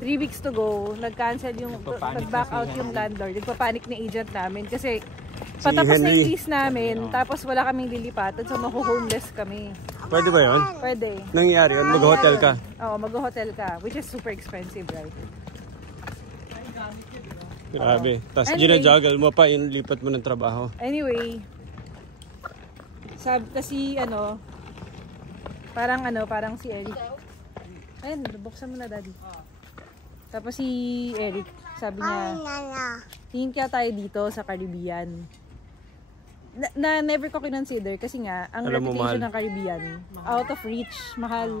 weeks to go, nag-cancel yung, nag-back out yung landlord. Nagpapanik na agent namin kasi patapos na yung lease namin, tapos wala kaming lilipatan, so maho-homeless kami. Pwede ba yun? Pwede. Nangyayari yun? Mag-hotel ka? Oo, mag-hotel ka, which is super expensive, right? Grabe. Tapos Anyway, ginajuggle mo pa yung lipat mo ng trabaho. Anyway, kasi parang si Eric. Ayun, buksan mo na, Daddy. Tapos si Eric, sabi niya, tingin kaya tayo dito sa Caribbean. Na never ko kinonsider kasi nga, ang Alam mo, reputation mahal. ng Caribbean, out of reach, mahal.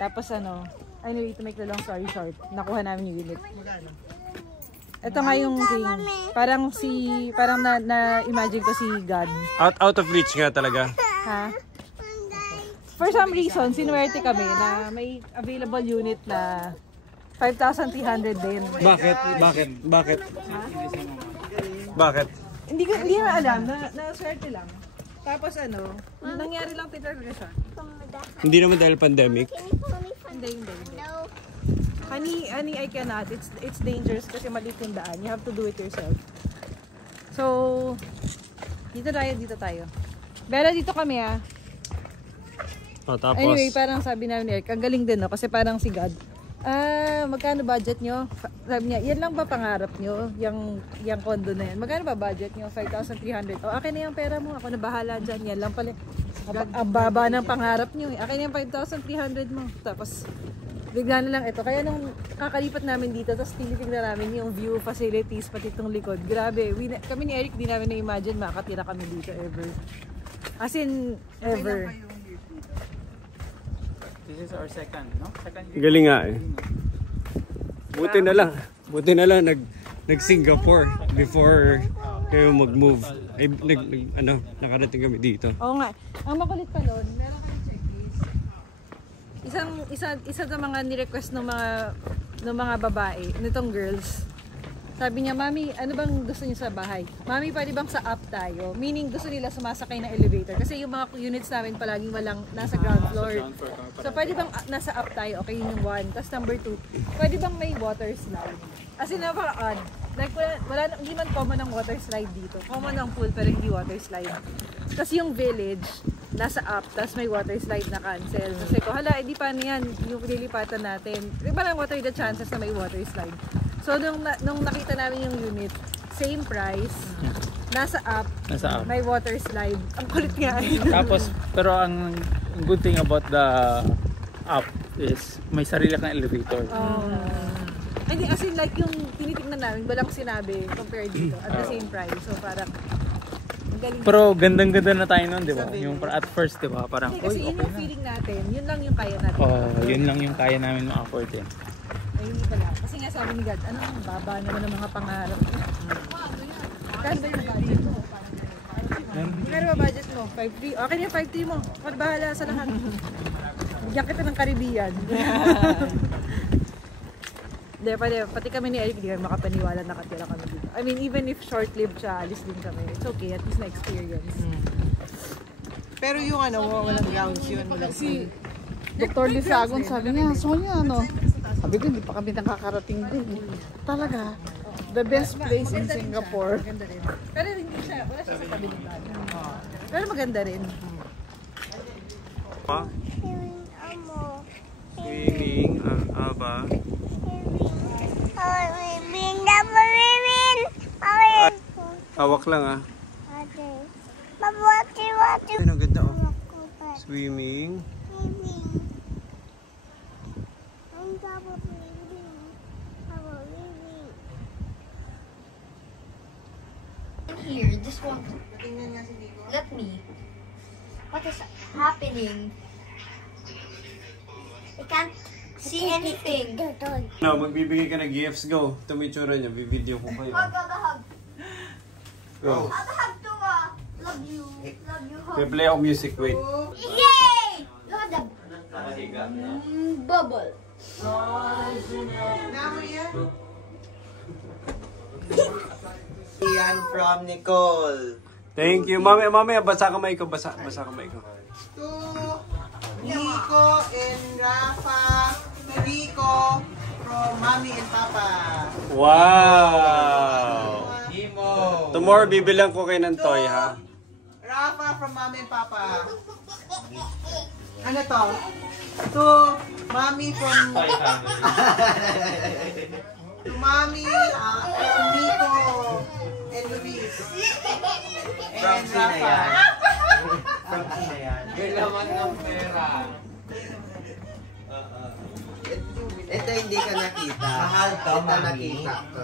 Tapos anyway, to make the long story short, nakuha namin yung unit. Ito nga yung thing, parang na-imagine ko si God. Out of reach nga talaga. Ha? For some reason, sinuwerte kami na may available unit na 5,300 din. Bakit? Hindi na alam, na-swerte lang. Tapos nangyari lang talaga siya. Hindi naman dahil pandemic. Hindi. Honey, I cannot. It's dangerous kasi maliit yung daan. You have to do it yourself. So, Dito tayo. Bella, dito kami ah. Tapos, Anyway, parang sabi namin ni Eric, ang galing din no, kasi parang si God. Magkano budget nyo? Sabi niya, yan lang ba pangarap nyo? Yung condo na yan. Magkano ba budget nyo? 5,300. O, akin na yung pera mo. Ako na bahala dyan. Yan lang pala. Ang baba ng pangarap nyo. Akin na yung 5,300 mo. Tapos, bigla na lang ito. Kaya nung kakalipat namin dito, tapos tinitignan namin yung view facilities, pati itong likod. Grabe. Kami ni Eric, di namin na-imagine makatira kami dito ever. As in, ever. This is our second, no? Second year. galing nga eh. Buti na lang nag-Singapore before kayo mag-move. Ay, nakarating kami dito. Oo nga. Ang makulit pa nun, meron kami checklist. Isa sa mga ni-request ng mga babae, nitong girls. Sabi niya, Mami, ano bang gusto niyo sa bahay? Mami, pwede bang sa up tayo? Meaning gusto nila sumasakay ng elevator. Kasi yung mga units namin palaging walang nasa ground floor. So pwede bang nasa up tayo? Okay, yun yung one. Tapos number 2, pwede bang may water slide? As in, napaka-odd. Like, hindi man common ang water slide dito. Common ang pool pero hindi water slide. Tapos yung village, nasa up, tapos may water slide na cancel. Kasi ko, hala, hindi pa niyan yung lilipatan natin. Parang what are the chances na may water slide? So, nung nakita namin yung unit, same price, nasa up, may water slide. Ang kulit nga. Tapos, pero ang good thing about the app is may sarili kang elevator. Hindi, as in like yung tinitignan namin, walang sinabi compared dito at the same price. So, parang galing. Pero gandang-ganda na tayo nun, di ba? Yung at first, di ba? Parang, kasi yun yung feeling natin, yun lang yung kaya natin. Yun lang yung kaya namin ma-afford eh. Ay, hindi pala. Kasi nga sabi ni God, ano ang baba naman ng mga pangarap. Kaya ba yung budget mo? Kaya ba budget mo? 5,300? Okay yung 5,300 mo. Ako na bahala sa lahat. Bigyan kita ng Caribbean. Hindi, pati kami ni Eric, di kami makapaniwala nakatira kami dito. I mean, even if short-lived siya, alis din kami. It's okay, at least na-experience. Pero yung walang grounds yun. Si Dr. Lisagon sabi niya, Sonia, sabi ko, hindi pa kami nakakarating din. Talaga, the best place in Singapore. Maganda rin. Pero hindi siya, wala siya sa tabi ng bago. Pero maganda rin. Swimming, aba. Hawak lang ah. Ay, ang ganda oh. Swimming. Here, just want to. Let me. What is happening? I can't see anything. No, magbibigay ka ng gifts. Go. Ito may tsura niya. Bibideo ko kayo. Hug, hug, hug. Go. Hug, hug to love you. Love you, hug. May play ako music. Wait. Yay! Look at the bubble. Yan from Nicole. Thank you. Mamaya, basa kamay ko. Basa kamay ko. To Nico and Rafa, Rico from Mommy and Papa. Wow! Imo. Tomorrow, bibilang ko kayo ng toy, ha? Rafa from Mommy and Papa. Ano to? To Mommy from... to Mommy, Nico, and Luis. From And sino Rafa. yan? From sino yan? Kailangan ng pera. Ito hindi ka nakita. Mahal to, ito nakita ko.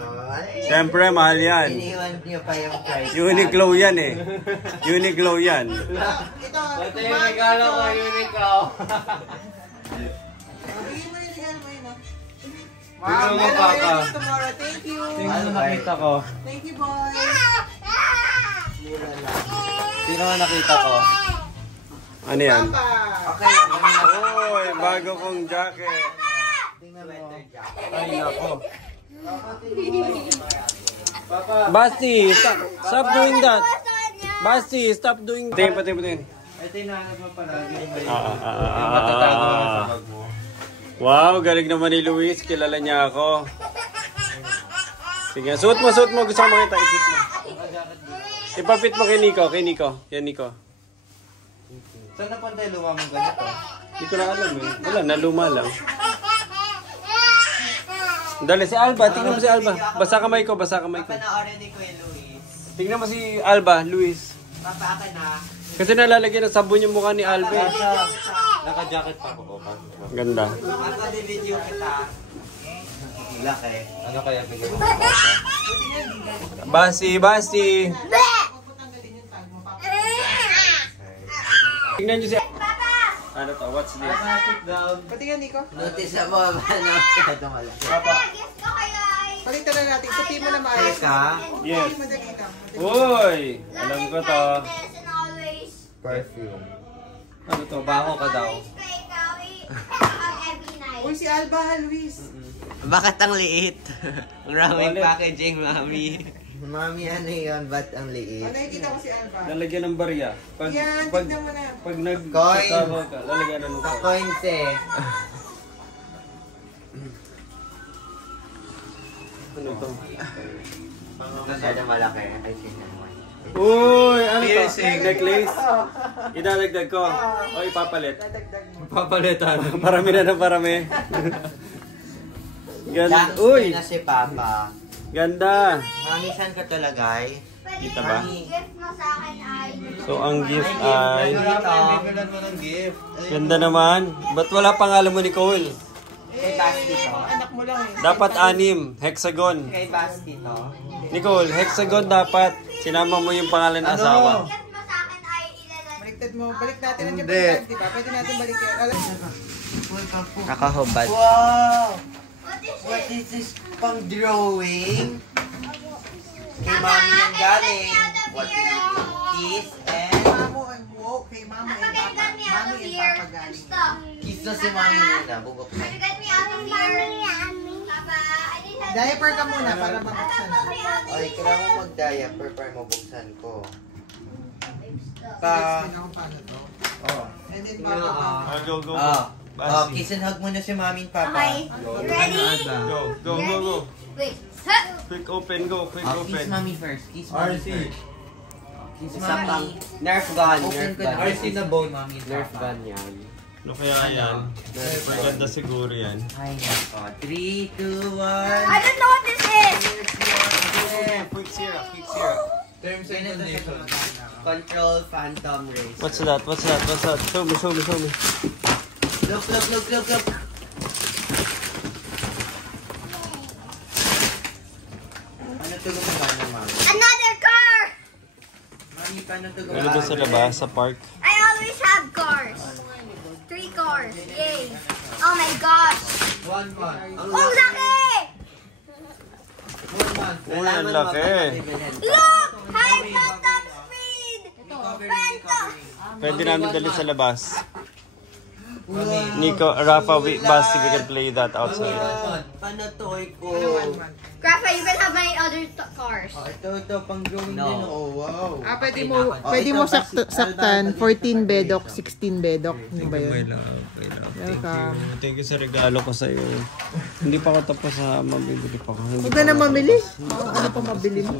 Siyempre, mahal yan. Iniwan niyo pa yung price. Uniqlo yan eh. Uniqlo yan. Ito yung regalo ko, Uniqlo. Bigyan mo yung regalo mo yun, ah. Bigyan mo, Wow, Papa. tomorrow. Thank you. Sino nakita ko? Thank you, boy. Sino nga nakita ko? Ano yan? Papa. Okay. Oy, bago kong jacket. Tingnan mo ito yung jacket. Ay, nako. Basti, stop doing that. Basti, stop doing that. Patingin. Ito yung nahanap mo palagi. Matatago sa bag mo. Wow, galing naman ni Luis. Kilala niya ako. Sige, suot mo. Gusto ko makita. Isuot mo. Ipapit mo kay Nico. Yan, Nico. Saan napunta yung luma mong ganito? Hindi ko na alam eh. Wala, naluma lang. Dali, si Alba. Tingnan mo si Alba. Basa kamay ko. Panoorin ni Kuya Luis. Tingnan mo si Alba, Luis. Papa ka na. Kasi nalalagyan ng sabon yung mukha ni Alba. Naka-jacket pa ako. Ganda. Papa, di-video kita. Laki. Ano kaya bigyan mo? Basti. Tingnan nyo si... Ano to? What's this? Sit down. Patingin, Nico. Notice mo ba na masyadong malaki? Palitan na natin. Tupi mo na maayos. Teka. Yes. Madali ka. Uy! Alam ko to. Perfume. Ano to? Baho ka daw. Uy, si Alba, ha, Luis. Bakit ang liit? Ang raming Wallet. packaging, Mami. Mami, ano yun? Ba't ang liit? Nakikita ko si Alba. Lalagyan ng barya. Yan, tignan mo na. Pag Coin. nag-tawag ka, lalagyan na ng coin. Coins eh. Ano to? Masyadong malaki. I see naman. Uy! Ano to? Piercing. Necklace? Idadagdag ko. O ipapalit. Dadagdag mo. Papalitan. Parami na ng parami. Ganda. Thanks Uy! na si Papa. Ganda. Mami, saan ka to lagay? Kita ba? Gift mo sa akin ay... So, ang gift ay... Bibilan mo ng gift. Ganda naman. Ba't wala pangalan mo, Nicole? Kay Basti to. Anak mo lang eh. Dapat 6. Hexagon. Kay Basti to. Nicole, hexagon dapat. Sinama mo yung pangalan ng asawa. Gift mo sa akin ay ilalagay. Baliktad mo. Balik natin ang Hindi. Japan, di ba? Pwede natin balik yan. Alam Nakahubad. Wow! What is What it? is this? Pang drawing? Kay Mami yung galing. What is it? Kiss and... Mamo and walk. Kay Mamo and Papa, Papa. get me out Mami of and here. Papa galing. Stop. Kiss na si Mami muna. Bubuksan. Papa, get me out of here. Papa, I need help. Diaper ka muna para mabuksan na. Ay, kailangan mo mag-diaper para mabuksan ko. Explain Pa... ako paano to. Oh. And then Papa pa. Go. Oh. Oh, Basti. kiss and hug muna si Mami and Papa. Okay. You ready? Go. Wait. Ha! Quick open, go. Quick Oh, kiss open. Mami first. Kiss Mami RC. first. Kiss Isa pang Mami. Nerf gun. Open ko na. RC na bone. Mami and Nerf Papa. gun yan. Ano kaya yan? Maganda siguro yan. Ay, nako. 3, 2, 1. I don't know what this is. Quick syrup. Terms and conditions. Control Phantom Race. What's that? Show me. Look. Paano ito gumagana, Mami? Another car. Mami, paano ito Ano gumagana? doon sa labas, sa park? I always have cars. 3 cars. Yay. Oh my gosh. 1 month. Oh, laki! 1 month. Uy, ang laki. Look! High phantom speed! Phantom! Pwede namin dali sa labas. Nico, Rafa, Basti, we can play that outside. Paano toy ko? Grandpa, you can have my other cars. Oh, ito, pang drawing din. Oh, wow. Pwede mo saktan 14 bedok, 16 bedok. Ano ba yun? Welcome. Thank you sa regalo ko sa iyo. Hindi pa ako tapos sa mabibili pa ko. Huwag ka na mamili. Ano pa mabili mo?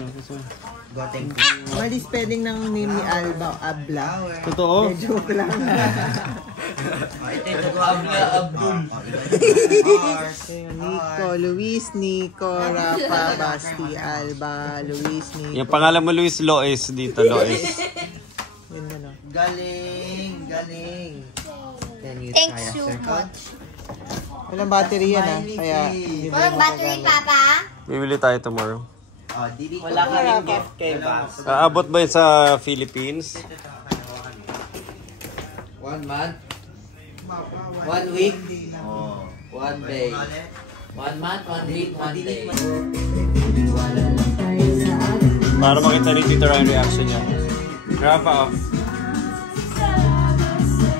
Goteng. Mali spelling ng name ni Alba, Abla. Totoo? Joke lang. Ito, Abdul. Nico, Luis, Nico, Rafa, Basti, Alba, Luis, Nico. Yung pangalan mo Luis Loes dito, Loes. Yun na, no? Galing. Can you Thanks try a so circle? much. Walang battery yan, ha? Kaya, hindi mo Walang battery, Papa. Bibili tayo tomorrow. Oh, wala ka rin gift kay Bas. Aabot ba yun sa Philippines? 1 month. 1 week. 1 day. 1 month, 1 week, 1 day. Para makita ni Tito Ryan reaction niya. Rafa, off.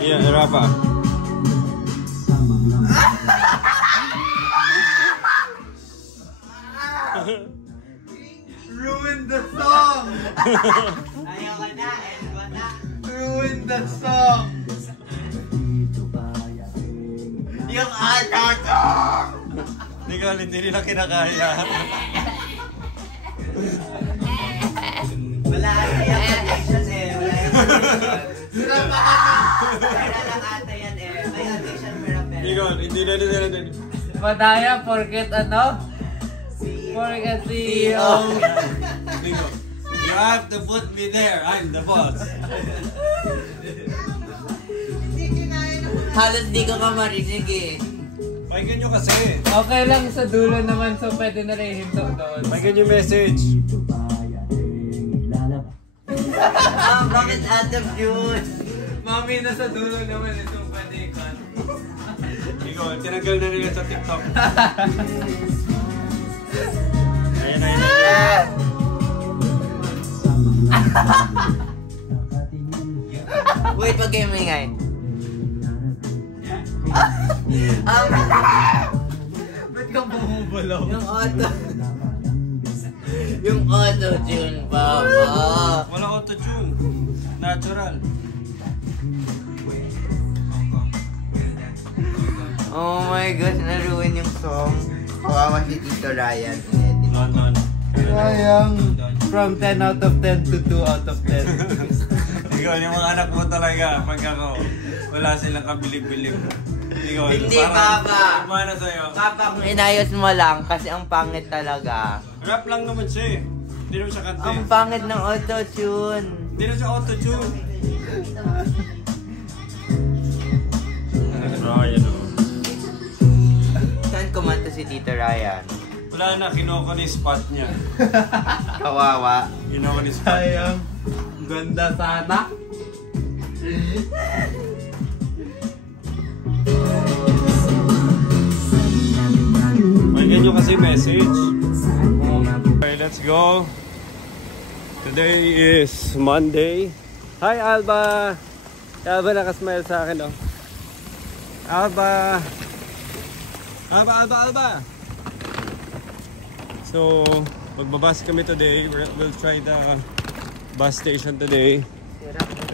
Yeah, Rafa. Ruin the song! Ayoko na, Elba na. Ruin the song! Yung song! Hindi nila kinakaya. Wala kasi yung connection eh. Wala yung connection. Pera lang ata yan eh. May addiction pera pera. Ikaw, hindi na. Madaya, porket ano? Porket CEO. Ikaw, you have to put me there. I'm the boss. Halos di ko ka marinig eh. Pakinggan nyo kasi. Okay lang sa dulo naman, so pwede na rin hinto doon. Pakinggan yung message. Bakit out of tune? Mami, nasa dulo naman ito, pwede ikan. Ikaw, tinanggal na nila sa TikTok. Ayan. Wait, pag kayo maingay. Ba't ka bumubulaw? Yung auto-tune pa ba? Wala auto-tune. Natural. Oh my gosh, naruin yung song. Kawawa si Tito Ryan. Non. Sayang. From 10 out of 10 to 2 out of 10. Ikaw, yung mga anak mo talaga, pag ako, wala silang kabilib-bilib. Ikaw, Hindi, Papa. Kumana sa'yo. Papa, kung inayos mo lang kasi ang pangit talaga. Rap lang naman siya eh. Hindi naman siya kante. Ang pangit ng auto-tune. Hindi naman siya auto-tune. Ryan, oh. Saan kumanta si Tito Ryan? Wala na, kinuha ni spot niya. Kawawa. Kinuha ni spot niya. Sayang. Ganda sana. Pakinggan nyo kasi message. Okay, let's go. Today is Monday. Hi, Alba! Alba nakasmile sa akin, oh. Alba! Alba! So, magbabas kami today. We'll try the bus station today.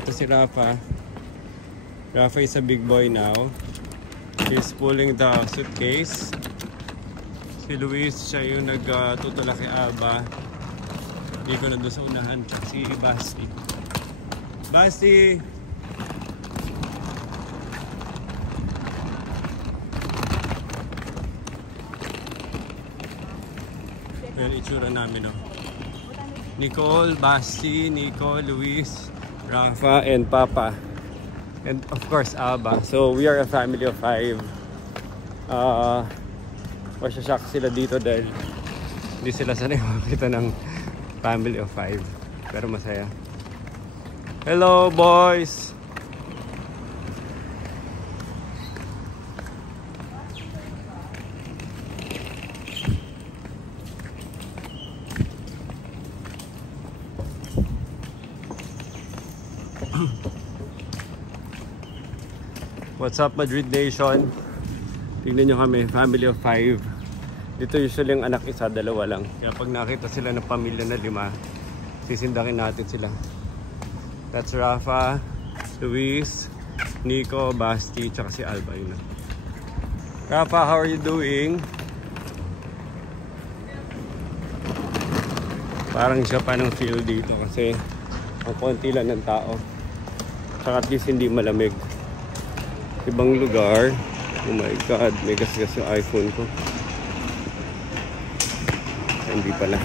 Ito si Rafa. Rafa is a big boy now. He's pulling the suitcase. Si Luis, siya yung nagtutula kay Alba. Hindi ko na doon sa unahan. Si Basti. Basti! Yan itsura namin, no? Nicole, Basti, Nico, Luis, Rafa, and Papa. And of course, Alba. So we are a family of 5. Masashock sila dito dahil hindi sila sanay makita ng family of 5. Pero masaya. Hello, boys! What's up, Madrid Nation? Tignan nyo kami, family of 5. Dito usually ang anak isa, 2 lang. Kaya pag nakita sila ng pamilya na 5, sisindakin natin sila. That's Rafa, Luis, Nico, Basti, tsaka si Alba. Yun na. Rafa, how are you doing? Parang siya pa ng feel dito kasi ang konti lang ng tao. Tsaka at least hindi malamig. Ibang lugar. Oh my God, may gas-gas yung iPhone ko. Hindi pala.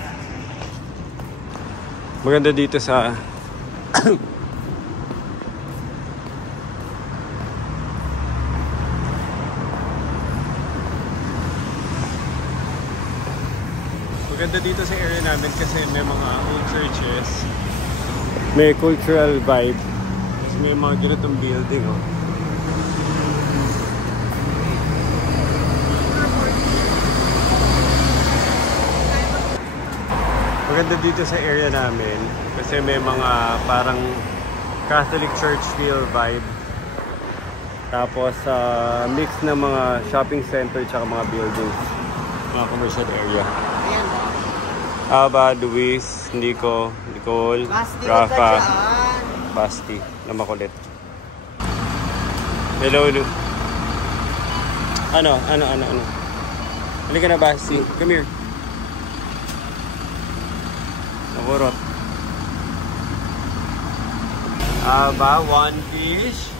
Maganda dito sa maganda dito sa area namin kasi may mga old churches. May cultural vibe. May mga ganitong building, oh. Maganda dito sa area namin kasi may mga parang Catholic church feel vibe. Tapos mix ng mga shopping center tsaka mga buildings, mga commercial area. Alba, Luis, Nico, Nicole, Rafa, Basti na makulit. Hello, Lu. Ano? Halika na, Basti. Come here. Nakurot. Aba, 1 fish.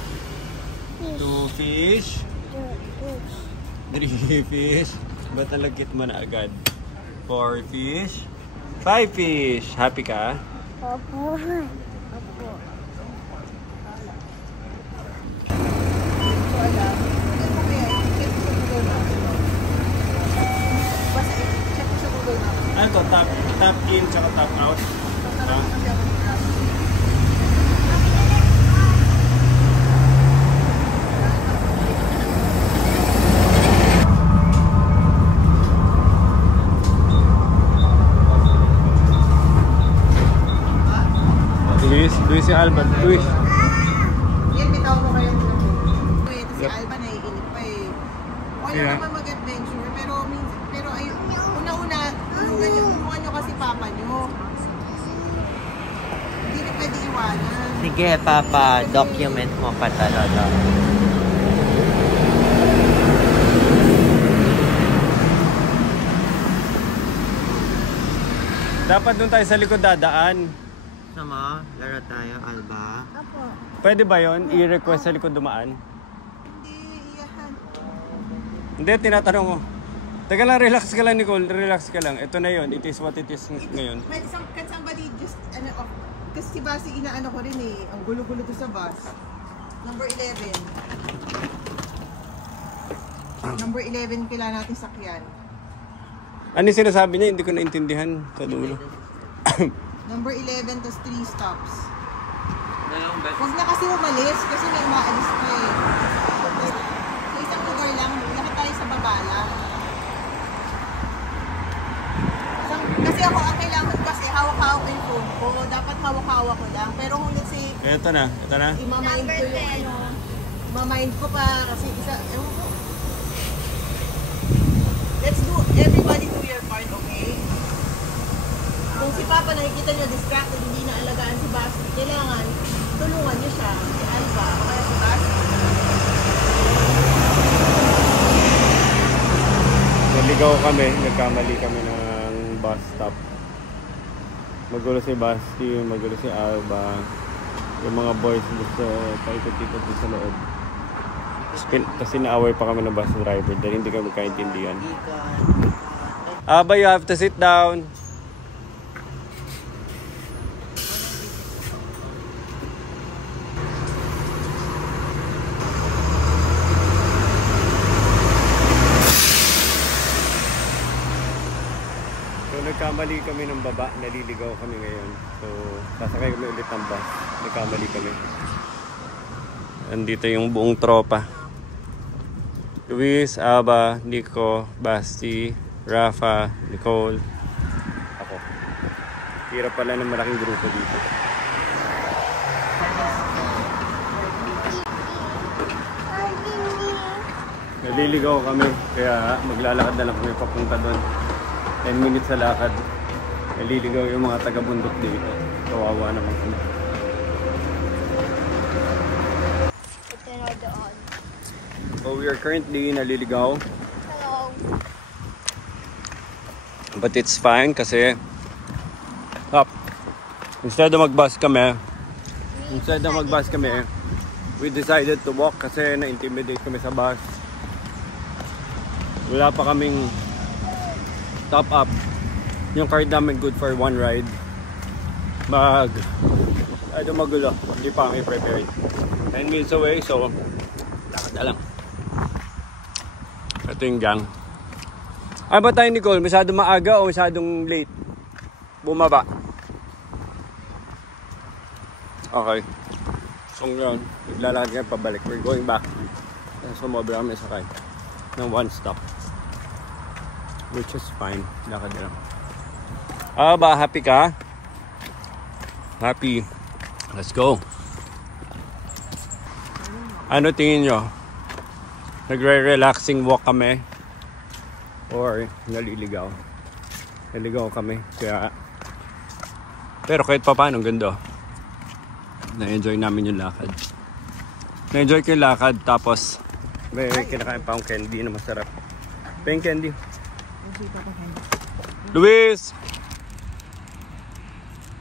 2 fish. 3 fish. Ba't nalagkit mo na agad? 4 fish. 5 fish. Happy ka? Opo. Ano to? Top in tsaka top out? Luis si Alba. Luis. Yan, bitaw mo kayo. Ito si Alba, naiinip pa eh. Wala naman mag-adventure, pero ay, una-una, tulungan nyo kasi papa nyo. Hindi na pwede iwanan. Sige, Papa. Document mo pa talaga. Dapat doon tayo sa likod dadaan. Sama, laro tayo, Alba. Opo. Pwede ba yon? I-request sa likod dumaan? Hindi, iyahan. Hindi, tinatanong ko. Teka lang, relax ka lang, Nicole. Relax ka lang. Ito na yon. It is what it is ngayon. Can somebody just, kasi si Basi inaano ko rin eh. Ang gulo-gulo to sa bus. Number 11. Number 11 kailangan natin sakyan. Ano yung sinasabi niya? Hindi ko naintindihan sa dulo. Number 11 tas 3 stops. Huwag na kasi umalis kasi may umaalis pa eh. Sa isang lugar lang, lakad tayo sa baba lang. Kasi ako, ang kailangan kasi hawak-hawak yung phone ko. Dapat hawak-hawak ko lang. Pero kung let's say, Ito na. imamind ko yung imamind ko pa kasi isa, ewan ko. Let's do, everybody do your part, okay? Kung si Papa nakikita niyo distracted, hindi na alagaan si Basti, kailangan tulungan niyo siya, si Alba, o kaya si Basti. Naligaw kami. Nagkamali kami ng bus stop. Magulo si Basti, magulo si Alba. Yung mga boys gusto paikot-ikot sa loob. Tapos inaaway pa kami ng bus driver dahil hindi kami magkaintindihan. Aba, you have to sit down. So nagkamali kami ng baba, naliligaw kami ngayon. So sasakay kami ulit ng bus. Nagkamali kami. Andito yung buong tropa. Luis, Aba, Nico, Basti, Rafa, Nicole, ako. Hirap pala ng malaking grupo dito. Naliligaw kami, kaya maglalakad na lang kami papunta doon. 10 minutes sa lakad. Naliligaw yung mga taga-bundok dito. Kawawa naman kami. So we are currently naliligaw. Hello. But it's fine kasi instead na mag-bus kami, we decided to walk kasi na-intimidate kami sa bus. Wala pa kaming top up. Yung card namin good for one ride. Magulo. Hindi pa kami prepared. 10 minutes away, so lakad na lang. Ito yung gang. Ano ba tayo, Nicole? Masyadong maaga o masyadong late? Bumaba. Okay. So ngayon, naglalakad kami pabalik. We're going back. Sumobra kami sakay ng one stop. Which is fine. Lakad na lang. Aba, happy ka? Happy. Let's go. Ano tingin nyo? Nagre-relaxing walk kami or naliligaw? Naliligaw kami kaya, pero kahit pa paano ganda. Na-enjoy namin yung lakad. Na-enjoy ko yung lakad tapos may kinakain pa akong candy na masarap. Pink candy. Luis!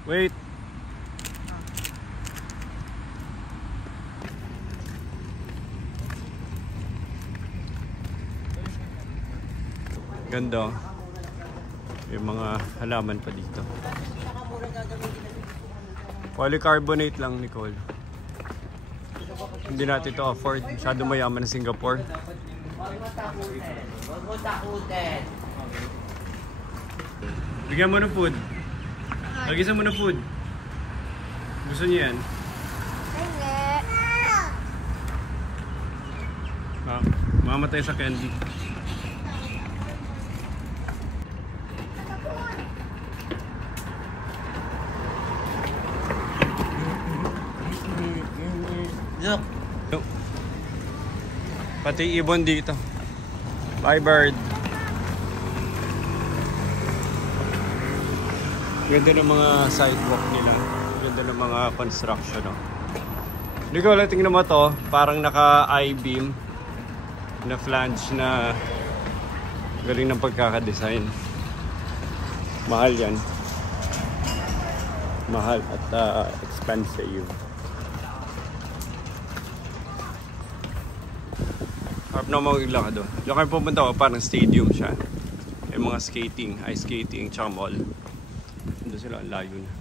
Wait! Ganda. Yung mga halaman pa dito. Polycarbonate lang, Nicole. Hindi natin ito afford. Masyado mayaman ng Singapore. Bigyan mo ng food. Lagisan mo ng food. Gusto niyo yan? Mamatay sa candy. Look. Pati ibon dito. Bye bird. Ganda ng mga sidewalk nila. Ganda ng mga construction. No? Hindi ko alam, tingnan mo to. Parang naka I-beam na flange na galing ng pagkakadesign. Mahal yan. Mahal at expensive. Harap na mga ilang ka doon. Diyan kayo pupunta ko, parang stadium siya. May mga skating, ice skating, tsaka mall. Doon sila, ang layo na.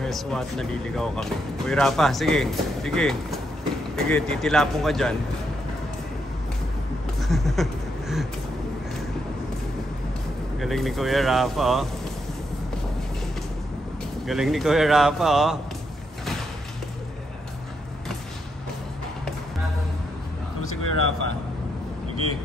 Guess what? Naliligaw kami. Uy, Rafa, sige. Sige. Sige, titilapong ka dyan. Galing ni Kuya Rafa, oh. Galing ni Kuya Rafa, oh. Kamu si Kuya Rafa? Sige.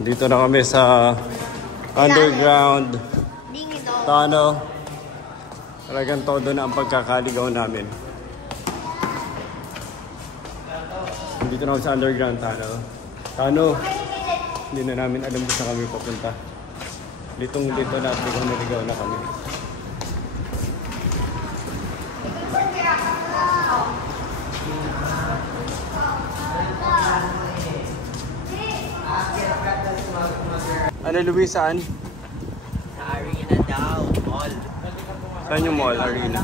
Dito na kami sa underground tunnel. Talagang todo na ang pagkakaligaw namin. Dito na kami sa underground tunnel. Hindi na namin alam kung saan kami papunta. Litong-lito na at ligaw na kami. Ano, Luis, saan? Sa Arena daw, mall. Saan yung mall, Arena?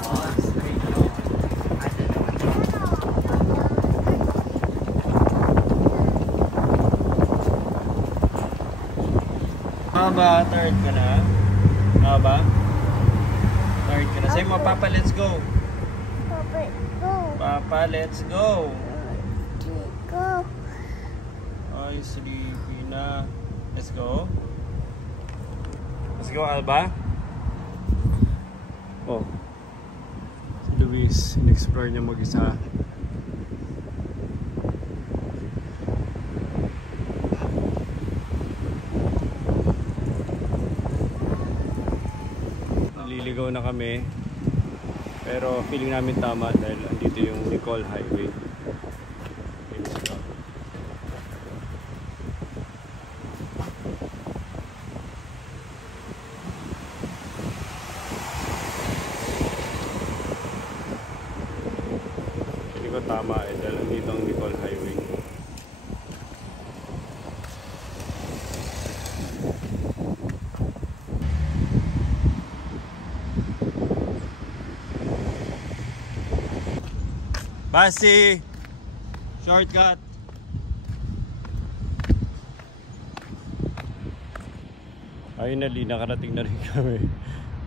Ba, third ka na? Ba? Third ka na. Say mo, Papa, let's go. Papa, let's go. Ay, sleepy na. Let's go. Let's go, Alba. Oh. Si Luis, in-explore niya mag-isa. Naliligaw na kami. Pero feeling namin tama dahil andito yung Nicole Highway. Tama eh, dahil dito ang Nicole Highway. Basi! Shortcut! Finally, nakarating na rin kami.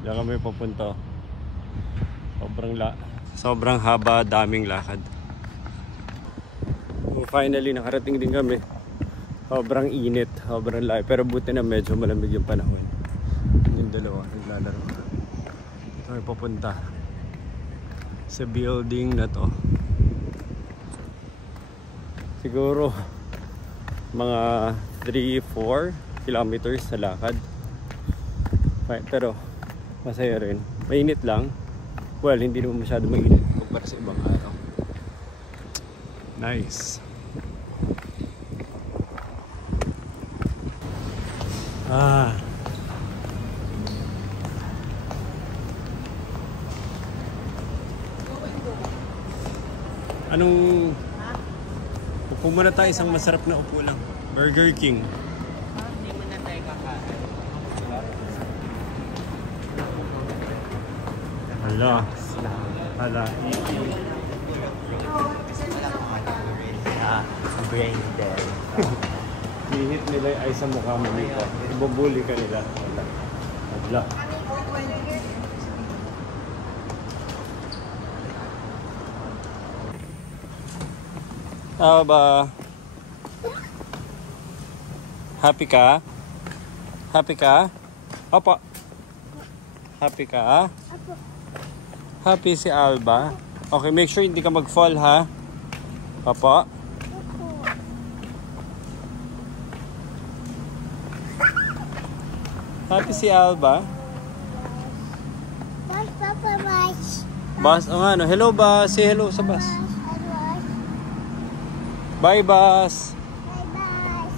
Diyan kami papunta. Sobrang haba, daming lakad. Finally, nakarating din kami. Sobrang init, sobrang layo. Pero buti na medyo malamig yung panahon. Yung dalawa, naglalaro. Ito ay papunta sa building na to. Siguro mga 3-4 kilometers sa lakad. Pero Masaya rin. Mainit lang. Well, hindi naman masyado mainit kumpara sa ibang araw. Nice. Anong... Upo muna tayo, isang masarap na upo lang. Burger King. Hindi mo na tayo kakain. Hala. Hala. Brain dead. Hihit nila ay sa mukha mo nito. Ibubuli ka nila. Hala. Ba? Happy ka? Happy ka? Opo. Happy ka? Happy si Alba? Okay, make sure hindi ka mag-fall ha. Opo. Happy si Alba? Bus, Papa, bus. Bus, o nga no. Hello bus. Say hello sa bus. Bye bus. Bye, bus.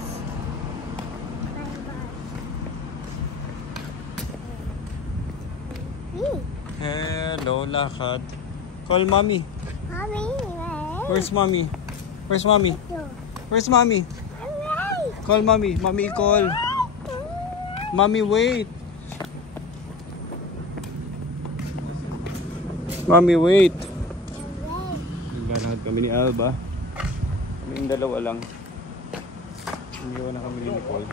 Hello, lakad. Call mommy. Mommy, Where's mommy? Where's mommy? Where's mommy? Call mommy. Mommy, call. Mommy, wait. Mommy, wait. Naglalakad kami ni Alba. Kaming dalawa lang. Iniwan na kami ni Nicole.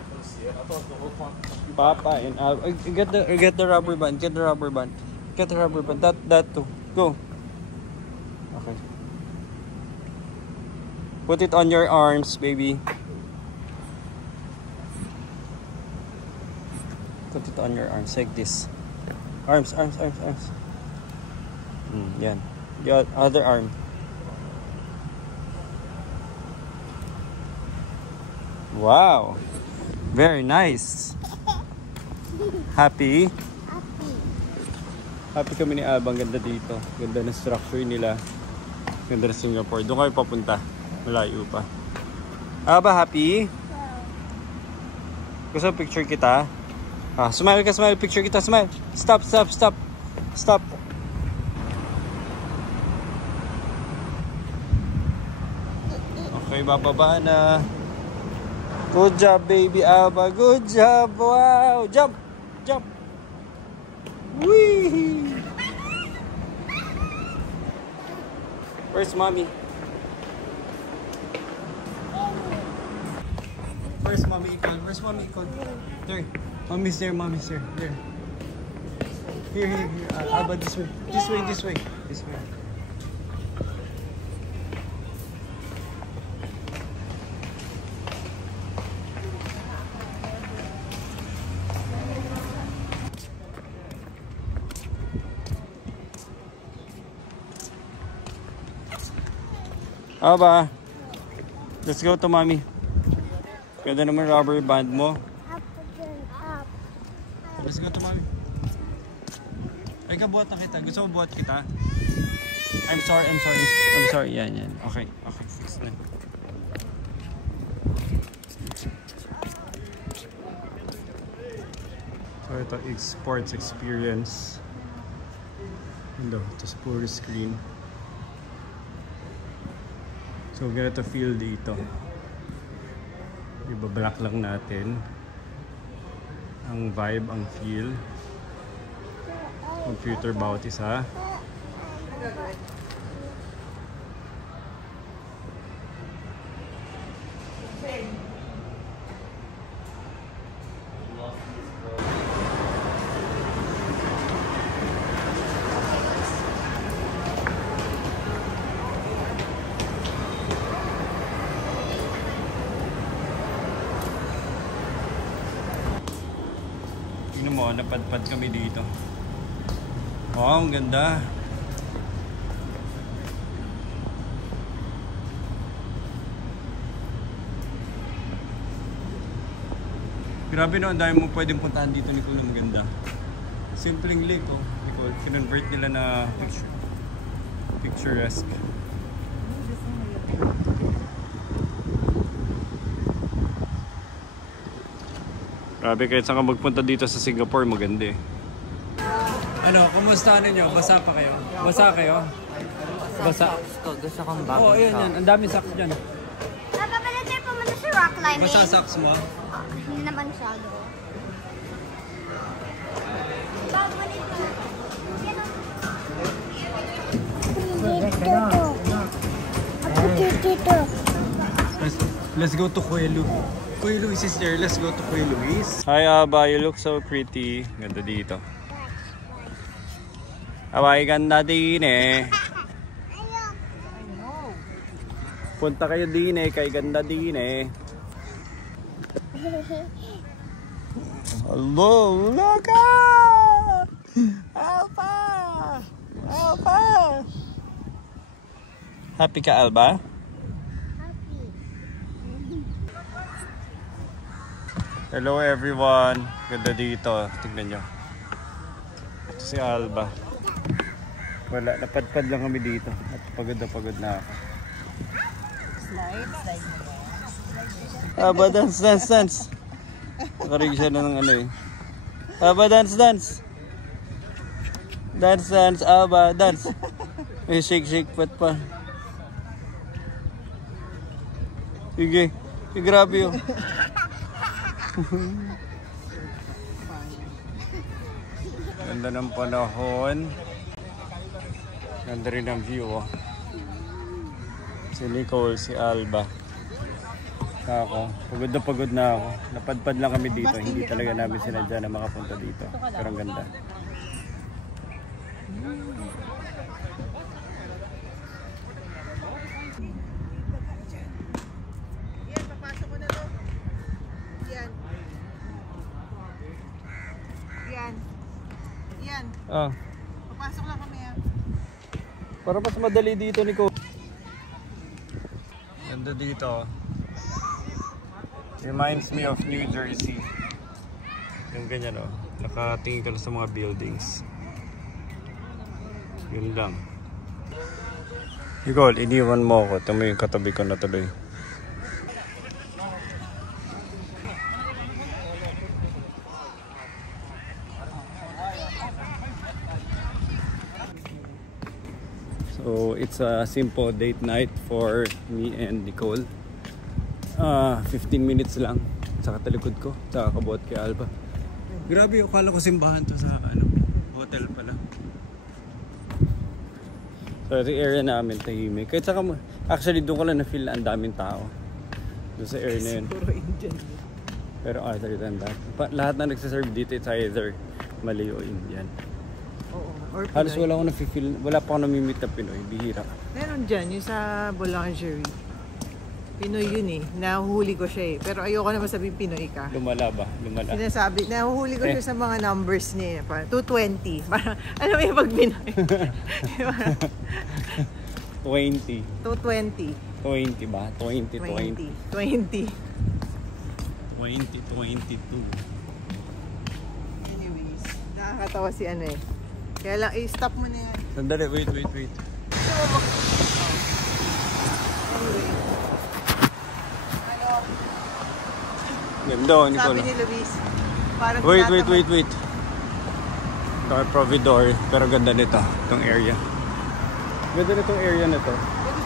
Papa and Alba. Get the rubber band. Get the rubber band. Get the rubber band. That too. Go. Okay. Put it on your arms, baby. Put it on your arms like this. Arms. Yan. The other arm. Wow. Very nice. Happy? Happy kami ni Alba. Ang ganda dito. Ganda ng structure nila. Ganda ng Singapore. Doon kayo papunta. Malayo pa. Alba, happy? Gusto picture kita? Smile ka, smile. Picture kita, smile. Stop. Okay, bababa na. Good job, baby Alba. Good job. Wow. Jump. Whee! Where's mommy? Where's mommy Icon? Where's mommy Icon? There. Mommy's there. There. Here. Alba, this way. This way. Alba, let's go to mommy. Ganda naman rubber band mo. Let's go to mommy. Ay, kabuhat na kita. Gusto mo buhat kita? I'm sorry. Yan. Okay, fix na. So ito, sports experience. Ito sa puro screen. So ganito feel dito. Ibablock lang natin ang vibe, ang feel. Computer bawat isa. Tingnan mo, napadpad kami dito. Oh, ang ganda. Grabe no, ang dami mo pwedeng puntahan dito ni Kulo. Maganda. Simpleng lake, oh. Nicole, kinonvert nila na picturesque. Grabe, kahit saan ka magpunta dito sa Singapore, maganda eh. Ano, kumusta ninyo? Basa pa kayo? Basa kayo? Basa? Gusto kong bago. Oo, yun yan. Ang daming socks dyan. Napapala tayo pumunta sa rock climbing. Basa socks mo? Hindi naman masyado. Bago nito. Let's go to Kuya Lu. Kuya Luis is there. Let's go to Kuya Luis. Hi, Aba. You look so pretty. Ganda dito. Abay, ganda din eh. Punta kayo din eh. Kay ganda din eh. Hello, look out! Alba! Alba! Happy ka, Alba? Hello everyone. Ganda dito. Tignan nyo. Ito si Alba. Wala. Napadpad lang kami dito. At pagod na ako. Slide. Alba, dance. Nakarig siya ng ano eh. Alba, dance. Dance, Alba, dance. May shake, pat pa. Sige. Grabe yun. Ganda ng panahon. Ganda rin ang view, oh. Si Nicole, si Alba. Ako, pagod na ako. Napadpad lang kami dito. Hindi talaga namin sinadya na makapunta dito. Pero ang ganda. Yan, papasok ko na to. Yan. Ah, Papasok lang kami yan. para mas madali dito, Nicole. Ganda dito. Reminds me of New Jersey. Yung ganyan, oh. Nakatingin ka lang sa mga buildings. Yun lang. Nicole, iniwan mo ako. Ito mo yung katabi ko na tuloy. So, it's a simple date night for me and Nicole. 15 minutes lang. Saka talikod ko. Saka kabuhat kay Alba. Grabe, akala ko simbahan to sa hotel pala. So, the area namin tahimik. Kahit saka, actually doon ko lang na-feel na ang daming tao. Doon sa area na yun. Puro Indian. Pero other than that, lahat na nagsaserve dito, it's either Malay o Indian. Oo. Or Pinoy. Halos wala akong na-feel, wala pa akong namimit na Pinoy. Bihira. Meron dyan, yung sa Boulangerie. Pinoy yun eh. Nahuhuli ko siya eh. Pero ayoko naman sabihin Pinoy ka. Lumala ba? Lumala. Sinasabi, nahuhuli ko siya sa mga numbers niya. Parang 220. Parang, alam mo yung pag Pinoy. 20. 220. 20 ba? 20. 20. 22. Anyways, nakakatawa si ano eh. Kaya lang, stop mo na yan. Sandali, wait. Anyway. Ganda, Nicole. Sabi ni Luis, parang Wait. Ito Providor, pero ganda nito, itong area. Ganda nitong area na to.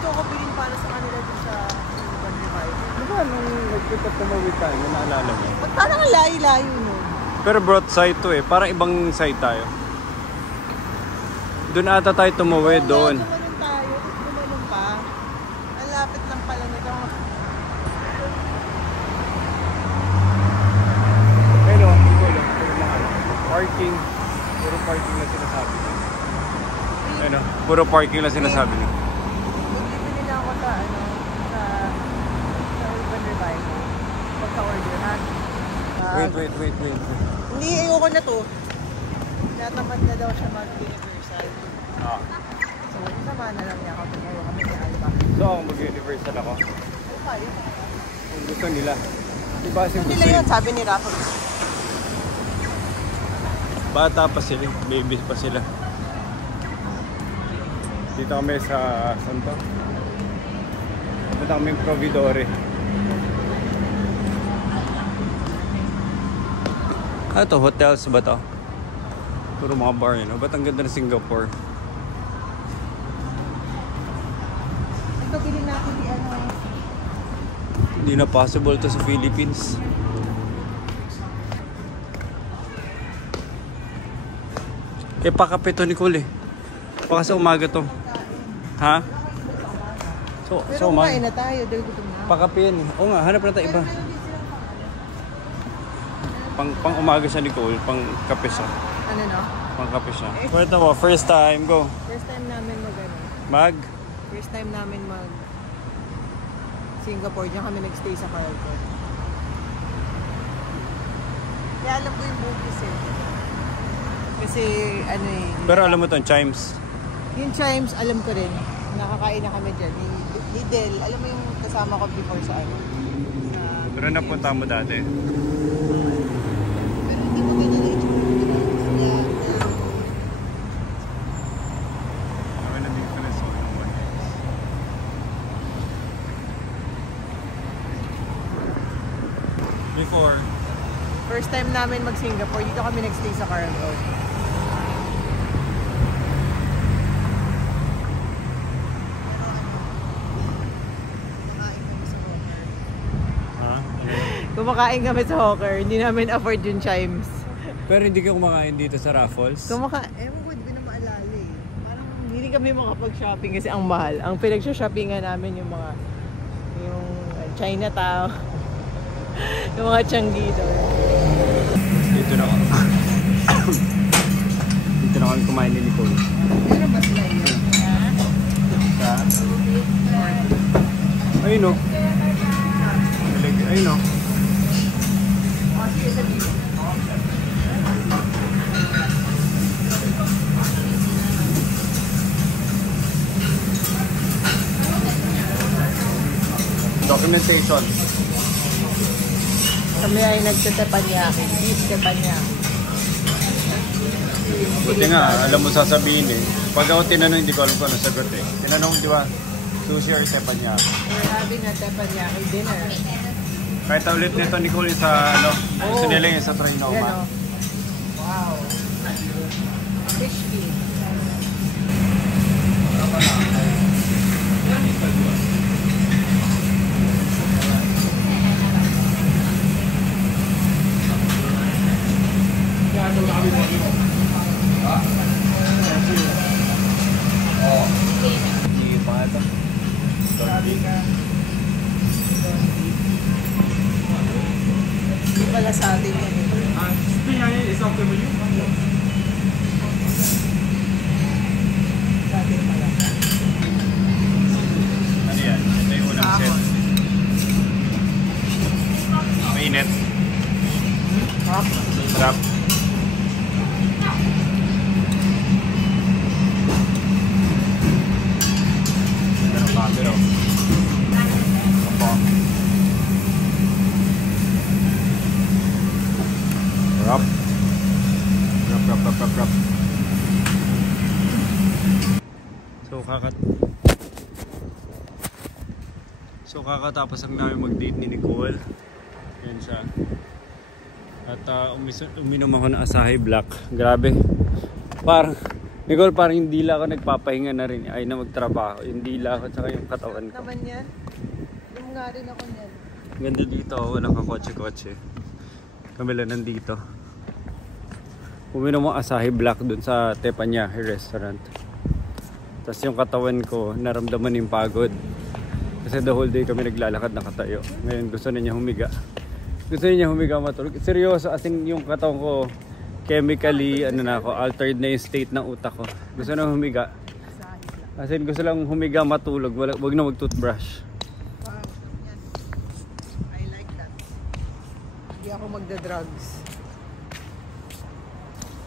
gusto ko bilhin para sa kanila dun sa Urban Revival. Diba, nung nag-pick up tumawid tayo, naalala mo? Ba't parang ang layo-layo nun? Pero broad side to eh, parang ibang side tayo. Doon ata tayo tumawid, doon. Tumalong tayo, tumalong pa. Ang lapit lang pala nito. Pero, hindi lang, parking. Puro parking na sinasabi niya. Ano, puro parking lang sinasabi niya. Bibili na ako sa, sa Urban Revival. Pagka-order na. Wait. Hindi, ayoko na to. Natamad na daw siya mag-universal. Ah. So, isama na lang niya ako. Tumayo kami ni Alba. So, ako mag-universal ako. Okay. Kung gusto nila. Diba, Gusto nila yun, sabi ni Rafa. Bata pa sila, babies pa sila. Dito kami sa Santo. Punta kami Providore. Ito, hotels ba to? Puro mga bar yun. Ba't ang ganda ng Singapore? Ito, bilhin natin di ano. Hindi na possible to sa Philippines. Pakape to, Nicole eh. Baka sa umaga to. Ha? So Pero umaga. kumain na tayo, dahil gutom na. Pakape yan eh. Oo nga, hanap na tayo iba. Pang umaga siya, Nicole. Pang kape siya. Ano no? Pang kape siya. Pwede mo, first time, go. First time namin First time namin mag Singapore. Diyan kami nagstay sa Carlton. Kaya alam ko yung movies eh. Kasi ano eh. Pero alam mo itong chimes. Yung chimes, alam ko rin. Nakakain na kami dyan. Ni Del, alam mo yung kasama ko before sa ano? Pero napunta mo dati. Pero hindi mo ganyan na itsura. Kami na dito na sa naman. Before. First time namin mag-Singapore, dito kami nagstay sa Carlton. Kumakain kami sa Hawker. Hindi namin afford yung chimes. Pero hindi ka kumakain dito sa Raffles? Ewan ko, di ba na maalala eh. Parang hindi kami makapag-shopping kasi ang mahal. Ang pinag-shoppingan namin yung mga Chinatown. Yung mga Changi doon. Dito na ako. Dito na kami kumain ni Nicole. Pero ba sila yun? Ayun o. Ayun o. Documentation. Kami ay nagtatepanyaki. Beef tepanyaki. Buti nga, alam mo sasabihin eh. Pag ako tinanong, hindi ko alam kung ano sagot eh. Tinanong, di ba? Sushi or teppanyaki? We're having a tepanyaki dinner. Kahit ulit nito, Nicole, yung sa ano, gusto nila yung sa Trinoma. Yan o. Wow. Fish feed. Sige pa ito. Hindi pala sa atin yan. Sa atin pala. Ano yan? Ito yung unang set. Mainit. Sarap. Pero camera. Opo. Rap. Rap. So kakatapos lang namin mag-date ni Nicole. Yan siya. At uminom ako ng Asahi Black. Grabe. Parang Nicole, parang yung dila ko nagpapahinga na rin. Ay na magtrabaho. Yung dila ko tsaka yung katawan ko. Naman yan. Yung nga rin ako niyan. Ganda dito. Walang kakotse-kotse. Kami lang nandito. Uminom mo Asahi Black dun sa Teppanyaki restaurant. Tapos yung katawan ko, naramdaman yung pagod. Kasi the whole day kami naglalakad na katayo. Ngayon gusto na niya humiga. Gusto niya humiga matulog. Seryoso, as in yung katawan ko, chemically, altered na yung state ng utak ko. Gusto na humiga. As in gusto lang humiga matulog. Wag na mag-toothbrush. Wow, yan. I like that. Hindi ako magda-drugs.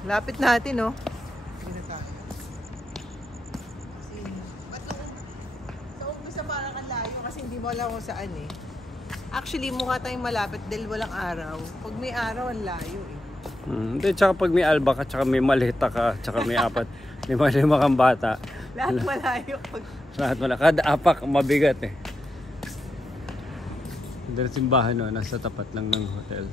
Lapit natin, no? Hindi na tayo. Kasi, ba't sa umpisa parang ang layo kasi hindi mo alam kung saan eh. Actually, mukha tayong malapit dahil walang araw. Pag may araw, ang layo eh. Hindi, tsaka pag may alba ka, tsaka may malita ka, tsaka may apat, lima kang bata. Lahat malayo. Lahat wala. Kada apak, mabigat eh. Dahil simbahan no, nasa tapat lang ng hotel.